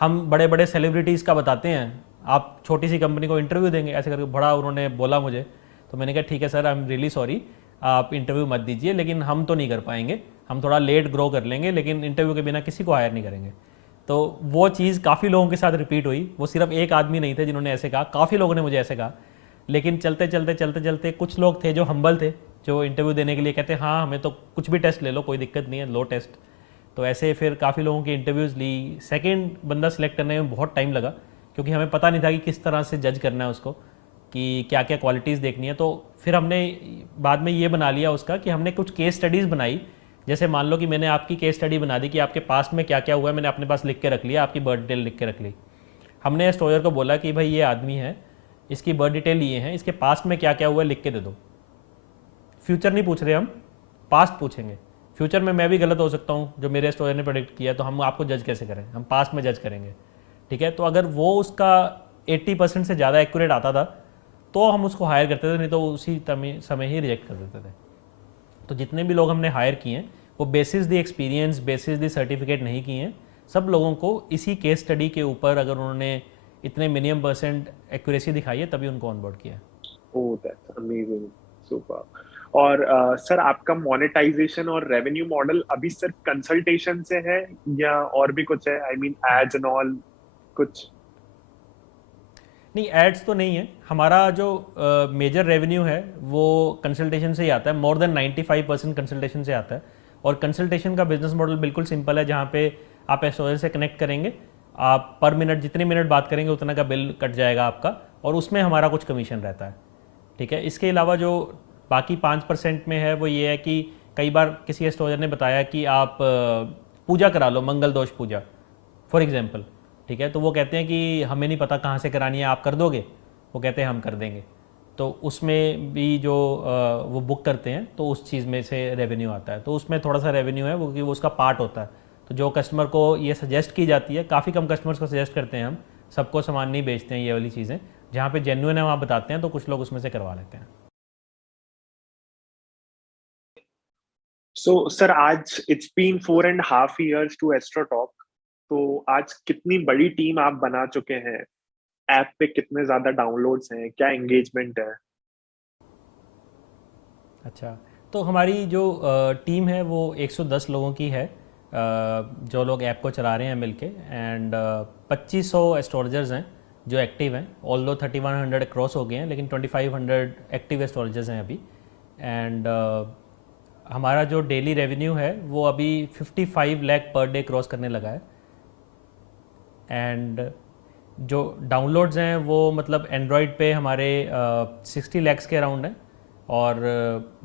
हम बड़े बड़े सेलिब्रिटीज़ का बताते हैं, आप छोटी सी कंपनी को इंटरव्यू देंगे, ऐसे करके बड़ा उन्होंने बोला मुझे। तो मैंने कहा ठीक है sir, I am really sorry, आप इंटरव्यू मत दीजिए, लेकिन हम तो नहीं कर पाएंगे, हम थोड़ा लेट ग्रो कर लेंगे, लेकिन इंटरव्यू के बिना किसी को हायर नहीं करेंगे। तो वो चीज़ काफ़ी लोगों के साथ रिपीट हुई, वो सिर्फ एक आदमी नहीं थे जिन्होंने ऐसे कहा, काफ़ी लोगों ने मुझे ऐसे कहा। लेकिन चलते चलते कुछ लोग थे जो हम्बल थे, जो इंटरव्यू देने के लिए कहते हाँ हमें तो कुछ भी टेस्ट ले लो, कोई दिक्कत नहीं है, लो टेस्ट। तो ऐसे फिर काफ़ी लोगों की इंटरव्यूज़ ली। सेकंड बंदा सिलेक्ट करने में बहुत टाइम लगा क्योंकि हमें पता नहीं था कि किस तरह से जज करना है उसको, कि क्या क्या क्वालिटीज़ देखनी है। तो फिर हमने बाद में ये बना लिया उसका कि हमने कुछ केस स्टडीज़ बनाई। जैसे मान लो कि मैंने आपकी केस स्टडी बना दी कि आपके पास्ट में क्या क्या हुआ है, मैंने अपने पास लिख के रख लिया, आपकी बर्थ डिटेल लिख के रख ली। हमने एस्ट्रोलॉजर को बोला कि भाई ये आदमी है, इसकी बर्थ डिटेल ये है, इसके पास्ट में क्या क्या हुआ है लिख के दे दो। फ्यूचर नहीं पूछ रहे हम, पास्ट पूछेंगे। फ्यूचर में मैं भी गलत हो सकता हूँ, जो मेरे एस्ट्रोलॉजर ने प्रेडिक्ट किया, तो हम आपको जज कैसे करें, हम पास्ट में जज करेंगे, ठीक है। तो अगर वो उसका 80% से ज़्यादा एक्यूरेट आता था तो हम उसको हायर करते थे, नहीं तो उसी समय ही रिजेक्ट कर देते थे। तो जितने भी लोग हमने हायर किए हैं वो basis the experience, basis the certificate नहीं किए हैं। सब लोगों को इसी केस स्टडी के ऊपर अगर उन्होंने इतने मिनिमम % एक्यूरेसी दिखाई है तभी उनको ऑनबोर्ड किया। Oh that's amazing. सुपर। और सर आपका मोनेटाइजेशन और रेवेन्यू मॉडल अभी सिर्फ कंसल्टेशन से है या और भी कुछ है? I mean ads and all कुछ? नहीं, एड्स तो नहीं है। हमारा जो मेजर रेवेन्यू है वो कंसल्टेशन से ही आता है। मोर देन 95% कंसल्टेशन से आता है। और कंसल्टेशन का बिजनेस मॉडल बिल्कुल सिंपल है, जहाँ पे आप एस्टोरेज से कनेक्ट करेंगे, आप पर मिनट जितने मिनट बात करेंगे उतना का बिल कट जाएगा आपका, और उसमें हमारा कुछ कमीशन रहता है। ठीक है। इसके अलावा जो बाकी 5% में है वो ये है कि कई बार किसी एस्ट्रोलॉजर ने बताया कि आप पूजा करा लो, मंगल दोष पूजा फॉर एग्जांपल। ठीक है। तो वो कहते हैं कि हमें नहीं पता कहाँ से करानी है, आप कर दोगे? वो कहते हैं हम कर देंगे। तो उसमें भी जो वो बुक करते हैं तो उस चीज़ में से रेवेन्यू आता है। तो उसमें थोड़ा सा रेवेन्यू है वो, कि वो उसका पार्ट होता है। तो जो कस्टमर को ये सजेस्ट की जाती है, काफ़ी कम कस्टमर्स को सजेस्ट करते हैं हम, सबको सामान नहीं बेचते हैं ये वाली चीज़ें। जहाँ पे जेन्युइन है वहाँ बताते हैं, तो कुछ लोग उसमें से करवा लेते हैं। सो सर आज it's been 4.5 years to AstroTalk. तो आज कितनी बड़ी टीम आप बना चुके हैं? ऐप पे कितने ज्यादा डाउनलोड्स हैं, क्या एंगेजमेंट है? अच्छा, तो हमारी जो टीम है वो 110 लोगों की है, जो लोग ऐप को चला रहे हैं मिलके। एंड 2500 एस्ट्रोलॉजर्स हैं जो एक्टिव हैं। ऑल दो 3100 क्रॉस हो गए हैं, लेकिन 2500 एक्टिव एस्ट्रोलॉजर्स हैं अभी। एंड हमारा जो डेली रेवेन्यू है वो अभी 55 लाख पर डे क्रॉस करने लगा है। एंड जो डाउनलोड्स हैं वो मतलब एंड्रॉयड पे हमारे 60 लैक्स के अराउंड हैं। और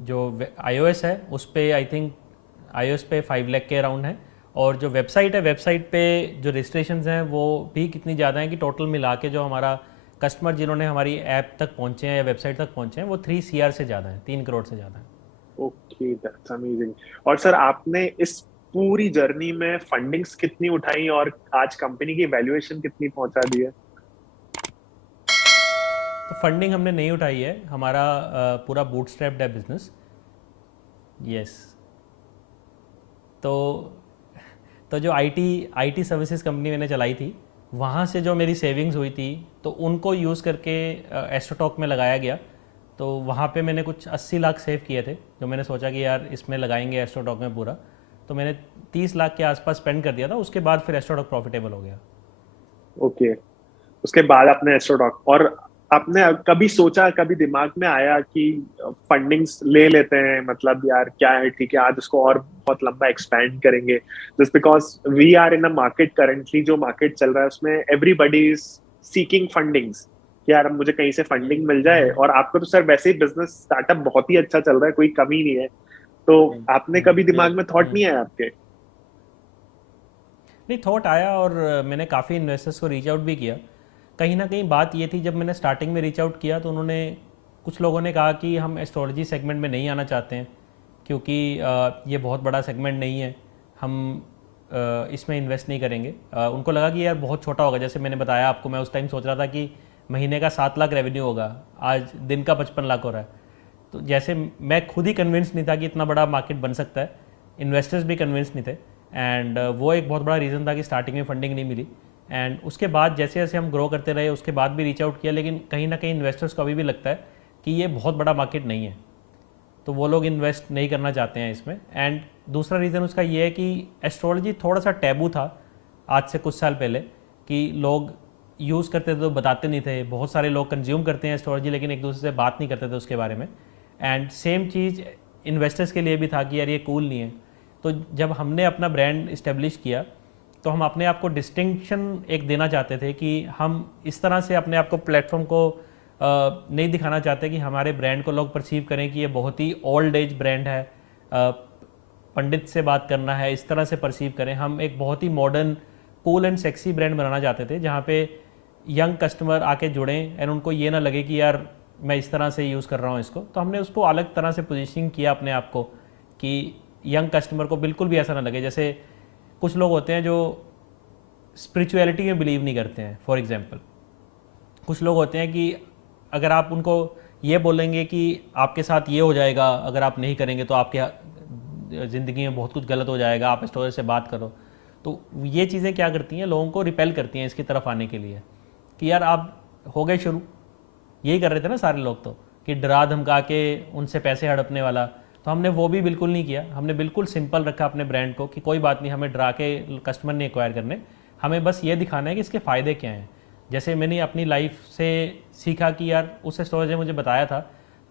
जो iOS है उस पे आई थिंक iOS पे 5 लाख के अराउंड है। और जो वेबसाइट है, वेबसाइट पे जो रजिस्ट्रेशंस हैं वो भी कितनी ज़्यादा हैं कि टोटल मिला के जो हमारा कस्टमर जिन्होंने हमारी ऐप तक पहुँचे हैं या वेबसाइट तक पहुँचे हैं वो 3 CR से ज़्यादा हैं, 3 करोड़ से ज़्यादा हैं। Okay, that's amazing. और सर आपने इस पूरी जर्नी में फंडिंग्स कितनी उठाई और आज कंपनी की वैल्यूएशन कितनी पहुंचा दी है? तो फंडिंग हमने नहीं उठाई है, हमारा पूरा बूटस्ट्रैप्ड है बिजनेस। यस। तो जो आईटी सर्विसेज कंपनी मैंने चलाई थी, वहाँ से जो मेरी सेविंग्स हुई थी तो उनको यूज़ करके एस्ट्रोटॉक में लगाया गया। तो वहाँ पे मैंने कुछ 80 लाख सेव किए थे, जो मैंने सोचा कि यार इसमें लगाएंगे एस्ट्रोटॉक में पूरा। तो मैंने 30 लाख के आसपास स्पेंड कर दिया था। उसके बाद फिर एस्ट्रोटॉक प्रॉफिटेबल हो गया। ओके। उसके बाद आपने एस्ट्रो टॉक, और आपने कभी सोचा, कभी दिमाग में आया कि फंडिंग्स ले लेते हैं, मतलब यार क्या है, ठीक है आज उसको और बहुत लंबा एक्सपैंड करेंगे, just because we are in a market currently, जो मार्केट चल रहा है उसमें एवरीबडी इज सीकिंग फंडिंग्स, कि यार अब मुझे कहीं से फंडिंग मिल जाए। और आपको तो सर वैसे ही बिजनेस स्टार्टअप बहुत ही अच्छा चल रहा है, कोई कमी नहीं है। तो आपने कभी दिमाग में थॉट नहीं आया आपके? नहीं, थॉट आया, और मैंने काफ़ी इन्वेस्टर्स को रीच आउट भी किया। कहीं ना कहीं बात ये थी, जब मैंने स्टार्टिंग में रीच आउट किया तो उन्होंने, कुछ लोगों ने कहा कि हम एस्ट्रोलॉजी सेगमेंट में नहीं आना चाहते हैं, क्योंकि ये बहुत बड़ा सेगमेंट नहीं है, हम इसमें इन्वेस्ट नहीं करेंगे। उनको लगा कि यार बहुत छोटा होगा। जैसे मैंने बताया आपको, मैं उस टाइम सोच रहा था कि महीने का 7 लाख रेवेन्यू होगा, आज दिन का 55 लाख हो रहा है। तो जैसे मैं खुद ही कन्विंस नहीं था कि इतना बड़ा मार्केट बन सकता है, इन्वेस्टर्स भी कन्विंस नहीं थे। एंड वो एक बहुत बड़ा रीज़न था कि स्टार्टिंग में फंडिंग नहीं मिली। एंड उसके बाद जैसे जैसे हम ग्रो करते रहे, उसके बाद भी रीच आउट किया, लेकिन कहीं ना कहीं इन्वेस्टर्स को अभी भी लगता है कि ये बहुत बड़ा मार्केट नहीं है, तो वो लोग इन्वेस्ट नहीं करना चाहते हैं इसमें। एंड दूसरा रीज़न उसका ये है कि एस्ट्रोलॉजी थोड़ा सा टैबू था आज से कुछ साल पहले, कि लोग यूज़ करते थे तो बताते नहीं थे। बहुत सारे लोग कंज्यूम करते हैं एस्ट्रोलॉजी, लेकिन एक दूसरे से बात नहीं करते थे उसके बारे में। एंड सेम चीज़ इन्वेस्टर्स के लिए भी था कि यार ये कूल नहीं है। तो जब हमने अपना ब्रांड इस्टेब्लिश किया, तो हम अपने आप को डिस्टिंक्शन एक देना चाहते थे कि हम इस तरह से अपने आप को, प्लेटफॉर्म को नहीं दिखाना चाहते कि हमारे ब्रांड को लोग परसीव करें कि ये बहुत ही ओल्ड एज ब्रांड है, पंडित से बात करना है, इस तरह से परसीव करें। हम एक बहुत ही modern, cool and sexy brand बनाना चाहते थे, जहाँ पे यंग कस्टमर आके जुड़ें एंड उनको ये ना लगे कि यार मैं इस तरह से यूज़ कर रहा हूँ इसको। तो हमने उसको अलग तरह से पोजीशनिंग किया अपने आप को, कि यंग कस्टमर को बिल्कुल भी ऐसा ना लगे। जैसे कुछ लोग होते हैं जो स्पिरिचुअलिटी में बिलीव नहीं करते हैं, फॉर एग्जांपल। कुछ लोग होते हैं कि अगर आप उनको ये बोलेंगे कि आपके साथ ये हो जाएगा अगर आप नहीं करेंगे, तो आपके ज़िंदगी में बहुत कुछ गलत हो जाएगा, आप स्टोरेज से बात करो। तो ये चीज़ें क्या करती हैं, लोगों को रिपेल करती हैं इसकी तरफ आने के लिए, कि यार आप हो गए शुरू, यही कर रहे थे ना सारे लोग, तो कि डरा धमका के उनसे पैसे हड़पने वाला। तो हमने वो भी बिल्कुल नहीं किया, हमने बिल्कुल सिंपल रखा अपने ब्रांड को कि कोई बात नहीं, हमें डरा के कस्टमर नहीं एक्वायर करने, हमें बस ये दिखाना है कि इसके फ़ायदे क्या हैं। जैसे मैंने अपनी लाइफ से सीखा कि यार उस एस्ट्रोलॉजर ने मुझे बताया था,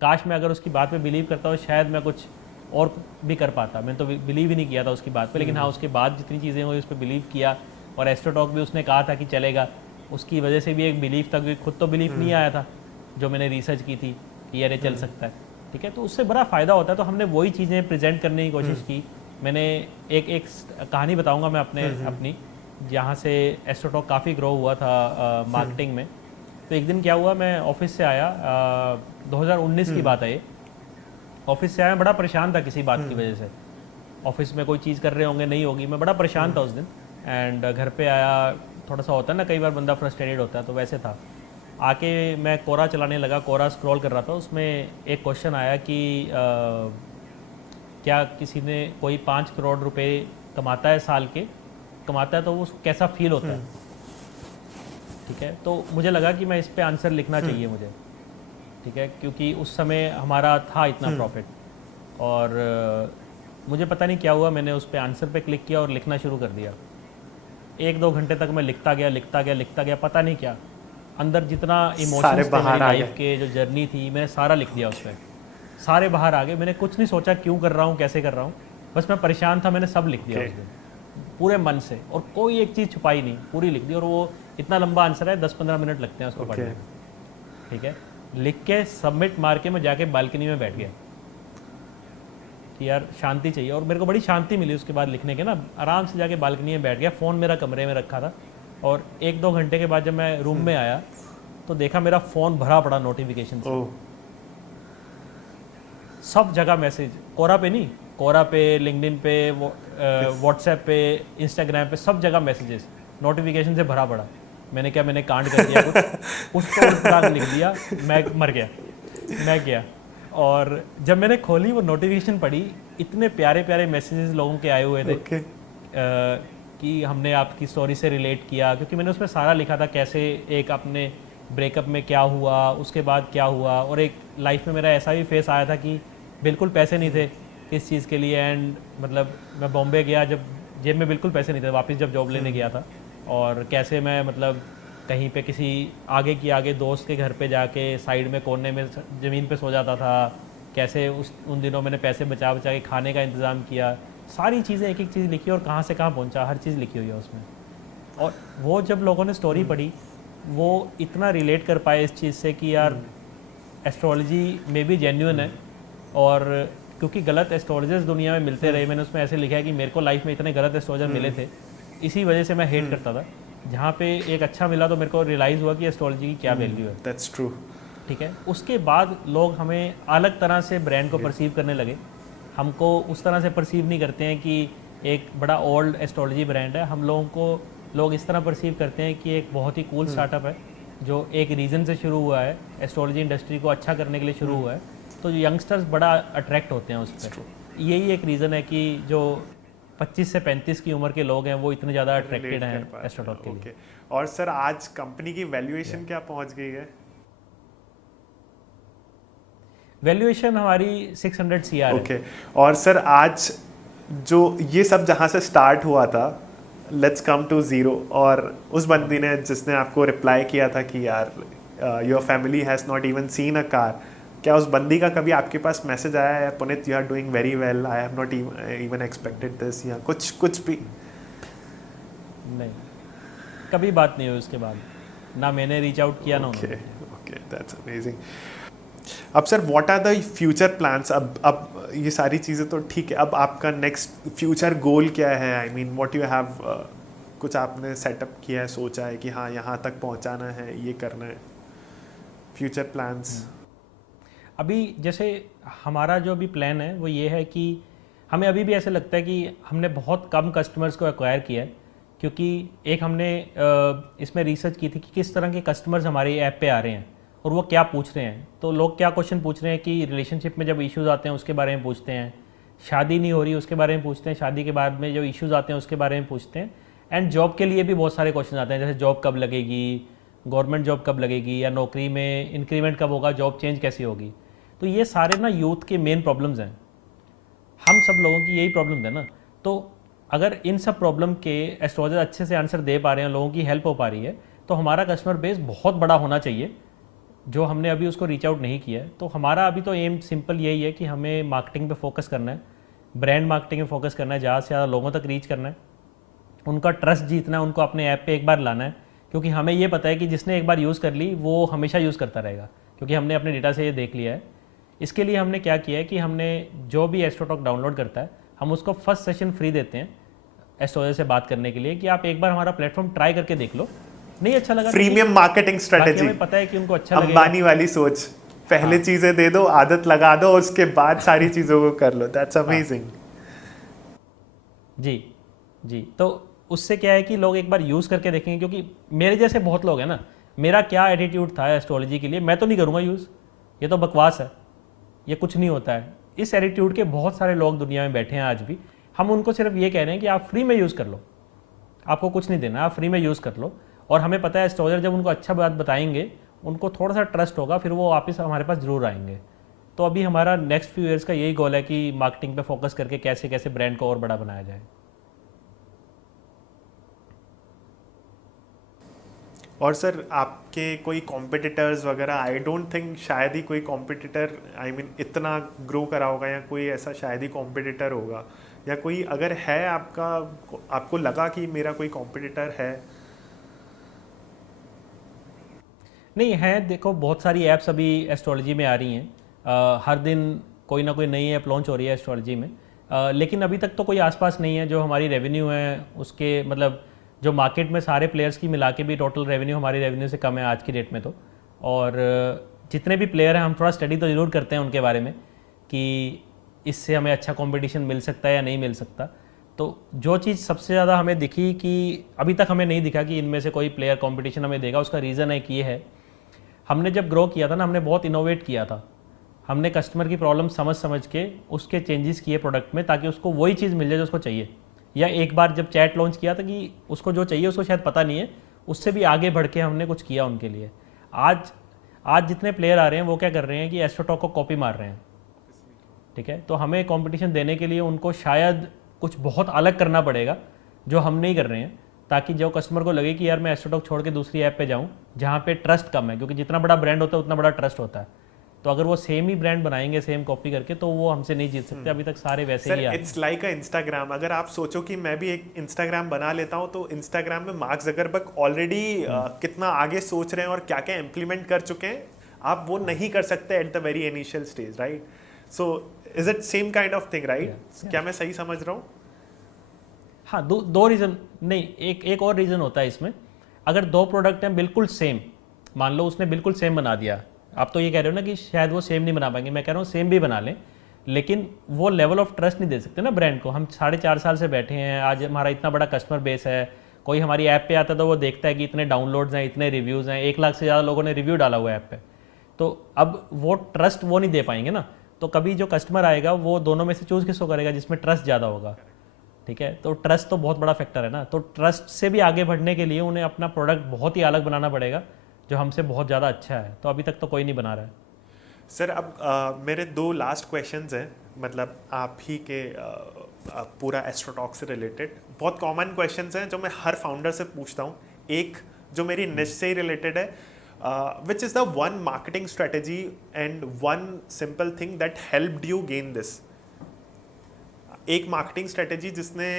काश मैं अगर उसकी बात पे बिलीव करता हूँ शायद मैं कुछ और भी कर पाता। मैंने तो बिलीव ही नहीं किया था उसकी बात पे, लेकिन हाँ उसके बाद जितनी चीज़ें हुई उस पर बिलीव किया। और एस्ट्रो टॉक भी उसने कहा था कि चलेगा, उसकी वजह से भी एक बिलीव था, क्योंकि खुद तो बिलीव नहीं आया था जो मैंने रिसर्च की थी कि यार ये चल सकता है। ठीक है, तो उससे बड़ा फ़ायदा होता है। तो हमने वही चीज़ें प्रेजेंट करने की कोशिश की। मैंने एक कहानी बताऊंगा मैं अपनी, जहाँ से एस्ट्रो टॉक काफ़ी ग्रो हुआ था मार्केटिंग में। तो एक दिन क्या हुआ, मैं ऑफिस से आया, 2019 की बात है ये। ऑफिस से आया, बड़ा परेशान था किसी बात की वजह से। ऑफिस में कोई चीज़ कर रहे होंगे, नहीं होगी, मैं बड़ा परेशान था उस दिन। एंड घर पे आया, थोड़ा सा होता है ना कई बार बंदा फ्रस्ट्रेटेड होता है, तो वैसे था। आके मैं कोरा चलाने लगा, कोरा स्क्रॉल कर रहा था। उसमें एक क्वेश्चन आया कि क्या किसी ने कोई 5 करोड़ रुपए कमाता है साल के, कमाता है तो वो कैसा फील होता है। ठीक है, तो मुझे लगा कि मैं इस पे आंसर लिखना चाहिए मुझे। ठीक है, क्योंकि उस समय हमारा था इतना प्रॉफिट। और मुझे पता नहीं क्या हुआ, मैंने उस पे आंसर पे क्लिक किया और लिखना शुरू कर दिया। 1-2 घंटे तक मैं लिखता गया, पता नहीं क्या अंदर जितना इमोशंस थे मेरी लाइफ के, जो जर्नी थी, मैंने सारा लिख दिया उस पर। सारे बाहर आ गए। मैंने कुछ नहीं सोचा क्यों कर रहा हूँ, कैसे कर रहा हूँ, बस मैं परेशान था, मैंने सब लिख दिया उस दिन पूरे मन से, और कोई एक चीज़ छुपाई नहीं, पूरी लिख दी। और वो इतना लंबा आंसर है, 10-15 मिनट लगते हैं उसको पढ़ने में। ठीक है, लिख के सबमिट मार के मैं जाके बालकनी में बैठ गया कि यार शांति चाहिए। और मेरे को बड़ी शांति मिली उसके बाद लिखने के ना, आराम से जाके बालकनी में बैठ गया। फ़ोन मेरा कमरे में रखा था। और 1-2 घंटे के बाद जब मैं रूम में आया तो देखा मेरा फ़ोन भरा पड़ा नोटिफिकेशन से। सब जगह मैसेज, कोरा पे नहीं, कोरा पे, लिंक्डइन पे, व्हाट्सएप पे, इंस्टाग्राम पे, सब जगह मैसेजेस नोटिफिकेशन से भरा पड़ा। मैंने कांड कर दिया कुछ तो उल्टा लिख दिया, मैं मर गया, मैं गया। और जब मैंने खोली वो नोटिफिकेशन पढ़ी, इतने प्यारे प्यारे मैसेजेस लोगों के आए हुए थे कि हमने आपकी स्टोरी से रिलेट किया, क्योंकि मैंने उसमें सारा लिखा था कैसे एक अपने ब्रेकअप में क्या हुआ, उसके बाद क्या हुआ। और एक लाइफ में मेरा ऐसा भी फेस आया था कि बिल्कुल पैसे नहीं थे किस चीज़ के लिए। एंड मतलब मैं बॉम्बे गया, जब जेब में बिल्कुल पैसे नहीं थे, वापस जब जॉब लेने गया था, और कैसे मैं मतलब कहीं पे किसी आगे दोस्त के घर पे जाके साइड में कोने में ज़मीन पे सो जाता था, कैसे उन दिनों मैंने पैसे बचा के खाने का इंतज़ाम किया। सारी चीज़ें एक एक चीज़ लिखी, और कहाँ से कहाँ पहुँचा, हर चीज़ लिखी हुई है उसमें। और वो जब लोगों ने स्टोरी पढ़ी, वो इतना रिलेट कर पाए इस चीज़ से कि यार एस्ट्रोलॉजी में भी जेन्युइन है। और क्योंकि गलत एस्ट्रोलॉजर्स दुनिया में मिलते रहे, मैंने उसमें ऐसे लिखा है कि मेरे को लाइफ में इतने गलत एस्ट्रोलॉजर मिले थे, इसी वजह से मैं हेट करता था। जहाँ पे एक अच्छा मिला तो मेरे को रियलाइज़ हुआ कि एस्ट्रोलॉजी की क्या वैल्यू है। That's true. ठीक है, उसके बाद लोग हमें अलग तरह से ब्रांड को परसीव करने लगे। हमको उस तरह से परसीव नहीं करते हैं कि एक बड़ा ओल्ड एस्ट्रोलॉजी ब्रांड है। हम लोगों को लोग इस तरह परसीव करते हैं कि एक बहुत ही कूल स्टार्टअप है, जो एक रीज़न से शुरू हुआ है, एस्ट्रोलॉजी इंडस्ट्री को अच्छा करने के लिए शुरू हुआ है। तो यंगस्टर्स बड़ा अट्रैक्ट होते हैं उस पर। यही एक रीज़न है कि जो 25 से 35 की उम्र के लोग हैं वो इतने ज़्यादा अट्रैक्टेड हैं एस्ट्रो टॉक के लिए। और सर आज कंपनी की वैल्यूएशन क्या पहुंच गई है? वैल्यूएशन हमारी 600 CR है। ओके। और सर आज जो ये सब जहाँ से स्टार्ट हुआ था, लेट्स कम टू ज़ीरो, और उस बंदी ने जिसने आपको रिप्लाई किया था कि यार your family has not even seen a car, क्या उस बंदी का कभी आपके पास मैसेज आया है, Puneet you are doing very well, I have not even expected this, या कुछ भी? नहीं, कभी बात नहीं हुई उसके बाद, ना मैंने रीच आउट किया ना उन्होंने। Okay, that's amazing. अब sir what are the future plans? अब ये सारी चीज़ें तो ठीक है, अब आपका नेक्स्ट फ्यूचर गोल क्या है? I mean what you have, कुछ आपने सेटअप किया है, सोचा है कि हाँ यहाँ तक पहुँचाना है, ये करना है, फ्यूचर प्लान्स? अभी जैसे हमारा जो अभी प्लान है वो ये है कि हमें अभी भी ऐसे लगता है कि हमने बहुत कम कस्टमर्स को एक्वायर किया है, क्योंकि एक हमने इसमें रिसर्च की थी कि किस तरह के कस्टमर्स हमारे ऐप पे आ रहे हैं और वो क्या पूछ रहे हैं। तो लोग क्या क्वेश्चन पूछ रहे हैं कि रिलेशनशिप में जब इश्यूज़ आते हैं उसके बारे में पूछते हैं, शादी नहीं हो रही उसके बारे में पूछते हैं, शादी के बाद में जो इश्यूज़ आते हैं उसके बारे में पूछते हैं, एंड जॉब के लिए भी बहुत सारे क्वेश्चन आते हैं, जैसे जॉब कब लगेगी, गवर्नमेंट जॉब कब लगेगी, या नौकरी में इंक्रीमेंट कब होगा, जॉब चेंज कैसी होगी। तो ये सारे ना यूथ के मेन प्रॉब्लम्स हैं, हम सब लोगों की यही प्रॉब्लम है ना। तो अगर इन सब प्रॉब्लम के एस्ट्रोलॉजर अच्छे से आंसर दे पा रहे हैं, लोगों की हेल्प हो पा रही है, तो हमारा कस्टमर बेस बहुत बड़ा होना चाहिए, जो हमने अभी उसको रीच आउट नहीं किया है। तो हमारा अभी तो एम सिंपल यही है कि हमें मार्केटिंग पे फोकस करना है, ब्रांड मार्केटिंग पे फोकस करना है, ज़्यादा से ज़्यादा लोगों तक रीच करना है, उनका ट्रस्ट जीतना है, उनको अपने ऐप पे एक बार लाना है। क्योंकि हमें ये पता है कि जिसने एक बार यूज़ कर ली वो हमेशा यूज़ करता रहेगा, क्योंकि हमने अपने डेटा से ये देख लिया है। इसके लिए हमने क्या किया है कि हमने जो भी एस्ट्रोटॉक डाउनलोड करता है, हम उसको फर्स्ट सेशन फ्री देते हैं एस्ट्रोलॉजर से बात करने के लिए, कि आप एक बार हमारा प्लेटफॉर्म ट्राई करके देख लो, नहीं अच्छा लगा प्रीमियम मार्केटिंग बाकी स्ट्रेटेजी, हमें पता है कि उनको अच्छा लगेगा। अंबानी वाली सोच, पहले चीजें दे दो, आदत लगा दो, उसके बाद सारी चीजों को कर लो। That's amazing. जी जी। तो उससे क्या है कि लोग एक बार यूज़ करके देखेंगे, क्योंकि मेरे जैसे बहुत लोग हैं ना, मेरा क्या एटीट्यूड था एस्ट्रोलॉजी के लिए, मैं तो नहीं करूँगा यूज़, ये तो बकवास है, ये कुछ नहीं होता है। इस एटीट्यूड के बहुत सारे लोग दुनिया में बैठे हैं आज भी। हम उनको सिर्फ ये कह रहे हैं कि आप फ्री में यूज़ कर लो, आपको कुछ नहीं देना, आप फ्री में यूज़ कर लो। और हमें पता है एस्ट्रोलॉजर जब उनको अच्छा बात बताएंगे, उनको थोड़ा सा ट्रस्ट होगा, फिर वो वापस हमारे पास ज़रूर आएंगे। तो अभी हमारा नेक्स्ट फ्यू ईयर्स का यही गोल है कि मार्केटिंग पे फोकस करके कैसे कैसे ब्रांड को और बड़ा बनाया जाए। और सर आपके कोई कॉम्पिटिटर्स वगैरह, आई डोंट थिंक शायद ही कोई कॉम्पिटिटर इतना ग्रो करा होगा, या कोई ऐसा शायद ही कॉम्पिटिटर होगा, या कोई अगर है आपका, आपको लगा कि मेरा कोई कॉम्पिटिटर है? नहीं है, देखो बहुत सारी ऐप्स अभी एस्ट्रोलॉजी में आ रही हैं, हर दिन कोई ना कोई नई ऐप लॉन्च हो रही है एस्ट्रोलॉजी में, लेकिन अभी तक तो कोई आसपास नहीं है जो हमारी रेवेन्यू है उसके, मतलब जो मार्केट में सारे प्लेयर्स की मिला के भी टोटल रेवेन्यू हमारी रेवेन्यू से कम है आज की डेट में। तो और जितने भी प्लेयर हैं हम थोड़ा स्टडी तो ज़रूर करते हैं उनके बारे में कि इससे हमें अच्छा कंपटीशन मिल सकता है या नहीं मिल सकता। तो जो चीज़ सबसे ज़्यादा हमें दिखी कि अभी तक हमें नहीं दिखा कि इनमें से कोई प्लेयर कंपटीशन हमें देगा, उसका रीज़न है कि ये है, हमने जब ग्रो किया था ना, हमने बहुत इनोवेट किया था, हमने कस्टमर की प्रॉब्लम समझ समझ के उसके चेंजेस किए प्रोडक्ट में, ताकि उसको वही चीज़ मिल जाए जो उसको चाहिए। या एक बार जब चैट लॉन्च किया था कि उसको जो चाहिए उसको शायद पता नहीं है, उससे भी आगे बढ़ के हमने कुछ किया उनके लिए। आज जितने प्लेयर आ रहे हैं वो क्या कर रहे हैं कि एस्ट्रोटॉक को कॉपी मार रहे हैं, ठीक है। तो हमें कंपटीशन देने के लिए उनको शायद कुछ बहुत अलग करना पड़ेगा जो हम नहीं कर रहे हैं, ताकि जो कस्टमर को लगे कि यार मैं एस्ट्रोटॉक छोड़ के दूसरी ऐप पे जाऊं जहां पे ट्रस्ट कम है, क्योंकि जितना बड़ा ब्रांड होता है उतना बड़ा ट्रस्ट होता है। तो अगर वो सेम ही ब्रांड बनाएंगे सेम कॉपी करके, तो वो हमसे नहीं जीत सकते। अभी तक सारे वैसे ही sir it's like a Instagram. अगर आप सोचो कि मैं भी एक इंस्टाग्राम बना लेता हूं, तो इंस्टाग्राम में मार्क ज़करबर्ग ऑलरेडी कितना आगे सोच रहे हैं और क्या क्या इम्प्लीमेंट कर चुके हैं, आप वो नहीं कर सकते at the very initial stage, right? So is it same kind of thing, right? क्या मैं सही समझ रहा हूँ? हाँ, दो रीज़न नहीं, एक और रीज़न होता है इसमें। अगर दो प्रोडक्ट हैं बिल्कुल सेम, मान लो उसने बिल्कुल सेम बना दिया, आप तो ये कह रहे हो ना कि शायद वो सेम नहीं बना पाएंगे, मैं कह रहा हूँ सेम भी बना लें, लेकिन वो लेवल ऑफ ट्रस्ट नहीं दे सकते ना ब्रांड को। हम 4.5 साल से बैठे हैं, आज हमारा इतना बड़ा कस्टमर बेस है, कोई हमारी ऐप पे आता है तो वो देखता है कि इतने डाउनलोड्स हैं, इतने रिव्यूज़ हैं, 1 लाख से ज़्यादा लोगों ने रिव्यू डाला हुआ है ऐप पे, तो अब वो ट्रस्ट वो नहीं दे पाएंगे ना। तो कभी जो कस्टमर आएगा वो दोनों में से चूज़ किसको करेगा, जिसमें ट्रस्ट ज़्यादा होगा, ठीक है। तो ट्रस्ट तो बहुत बड़ा फैक्टर है ना। तो ट्रस्ट से भी आगे बढ़ने के लिए उन्हें अपना प्रोडक्ट बहुत ही अलग बनाना पड़ेगा जो हमसे बहुत ज़्यादा अच्छा है। तो अभी तक तो कोई नहीं बना रहा है। सर अब मेरे 2 लास्ट क्वेश्चंस हैं, मतलब आप ही के पूरा एस्ट्रोटॉक से रिलेटेड। बहुत कॉमन क्वेश्चंस हैं जो मैं हर फाउंडर से पूछता हूँ। एक जो मेरी निश से ही रिलेटेड है, which is the one marketing strategy and one simple thing that helped you gain this. एक मार्केटिंग स्ट्रेटेजी जिसने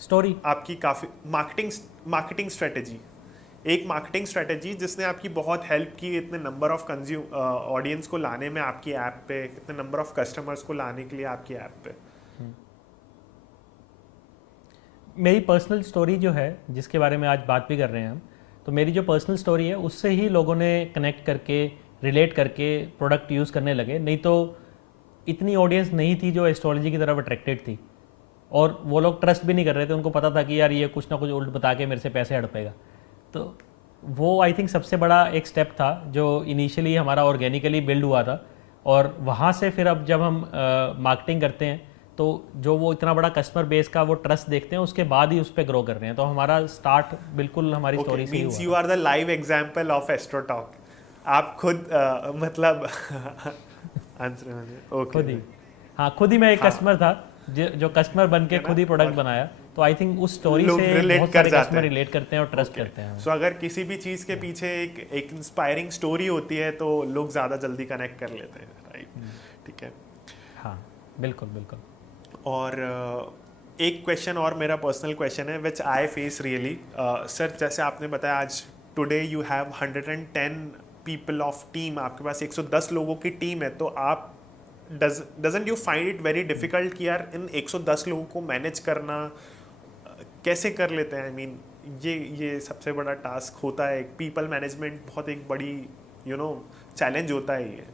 स्टोरी आपकी काफ़ी मार्केटिंग स्ट्रेटेजी, एक मार्केटिंग स्ट्रेटेजी जिसने आपकी बहुत हेल्प की इतने नंबर ऑफ ऑडियंस को लाने में आपकी ऐप पे, कितने नंबर ऑफ कस्टमर्स को लाने के लिए आपकी ऐप पे। मेरी पर्सनल स्टोरी जो है, जिसके बारे में आज बात भी कर रहे हैं हम, तो मेरी जो पर्सनल स्टोरी है उससे ही लोगों ने कनेक्ट करके, रिलेट करके प्रोडक्ट यूज़ करने लगे। नहीं तो इतनी ऑडियंस नहीं थी जो एस्ट्रोलॉजी की तरफ अट्रैक्टेड थी, और वो लोग ट्रस्ट भी नहीं कर रहे थे। उनको पता था कि यार ये कुछ ना कुछ उल्ट बता के मेरे से पैसे हड़पेगा। तो वो आई थिंक सबसे बड़ा एक स्टेप था जो इनिशियली हमारा ऑर्गेनिकली बिल्ड हुआ था। और वहाँ से फिर अब जब हम मार्केटिंग करते हैं तो जो वो इतना बड़ा कस्टमर बेस का वो ट्रस्ट देखते हैं, उसके बाद ही उस पर ग्रो कर रहे हैं। तो हमारा स्टार्ट बिल्कुल हमारी स्टोरी से ही मींस हुआ। You are the live example of AstroTalk. आप खुद मतलब आंसर खुद ही, हाँ खुद ही मैं एक कस्टमर था जो कस्टमर बन के खुद ही प्रोडक्ट बनाया। तो आई थिंक उस स्टोरी लोग से relate बहुत कर सारे जाते कस्टमर हैं। रिलेट करते हैं और ट्रस्ट करते हैं। सो अगर किसी भी चीज़ के पीछे एक इंस्पायरिंग स्टोरी होती है तो लोग ज़्यादा जल्दी कनेक्ट कर लेते हैं, राइट? ठीक है, हाँ बिल्कुल बिल्कुल। और एक क्वेश्चन और मेरा पर्सनल क्वेश्चन है विच आई फेस रियली। सर जैसे आपने बताया आज today you have 110 people of team, आपके पास 110 लोगों की टीम है, तो आप doesn't you find it very difficult कि यार इन 110 लोगों को मैनेज करना कैसे कर लेते हैं? आई मीन ये सबसे बड़ा टास्क होता है, पीपल मैनेजमेंट बहुत एक बड़ी चैलेंज होता है ये।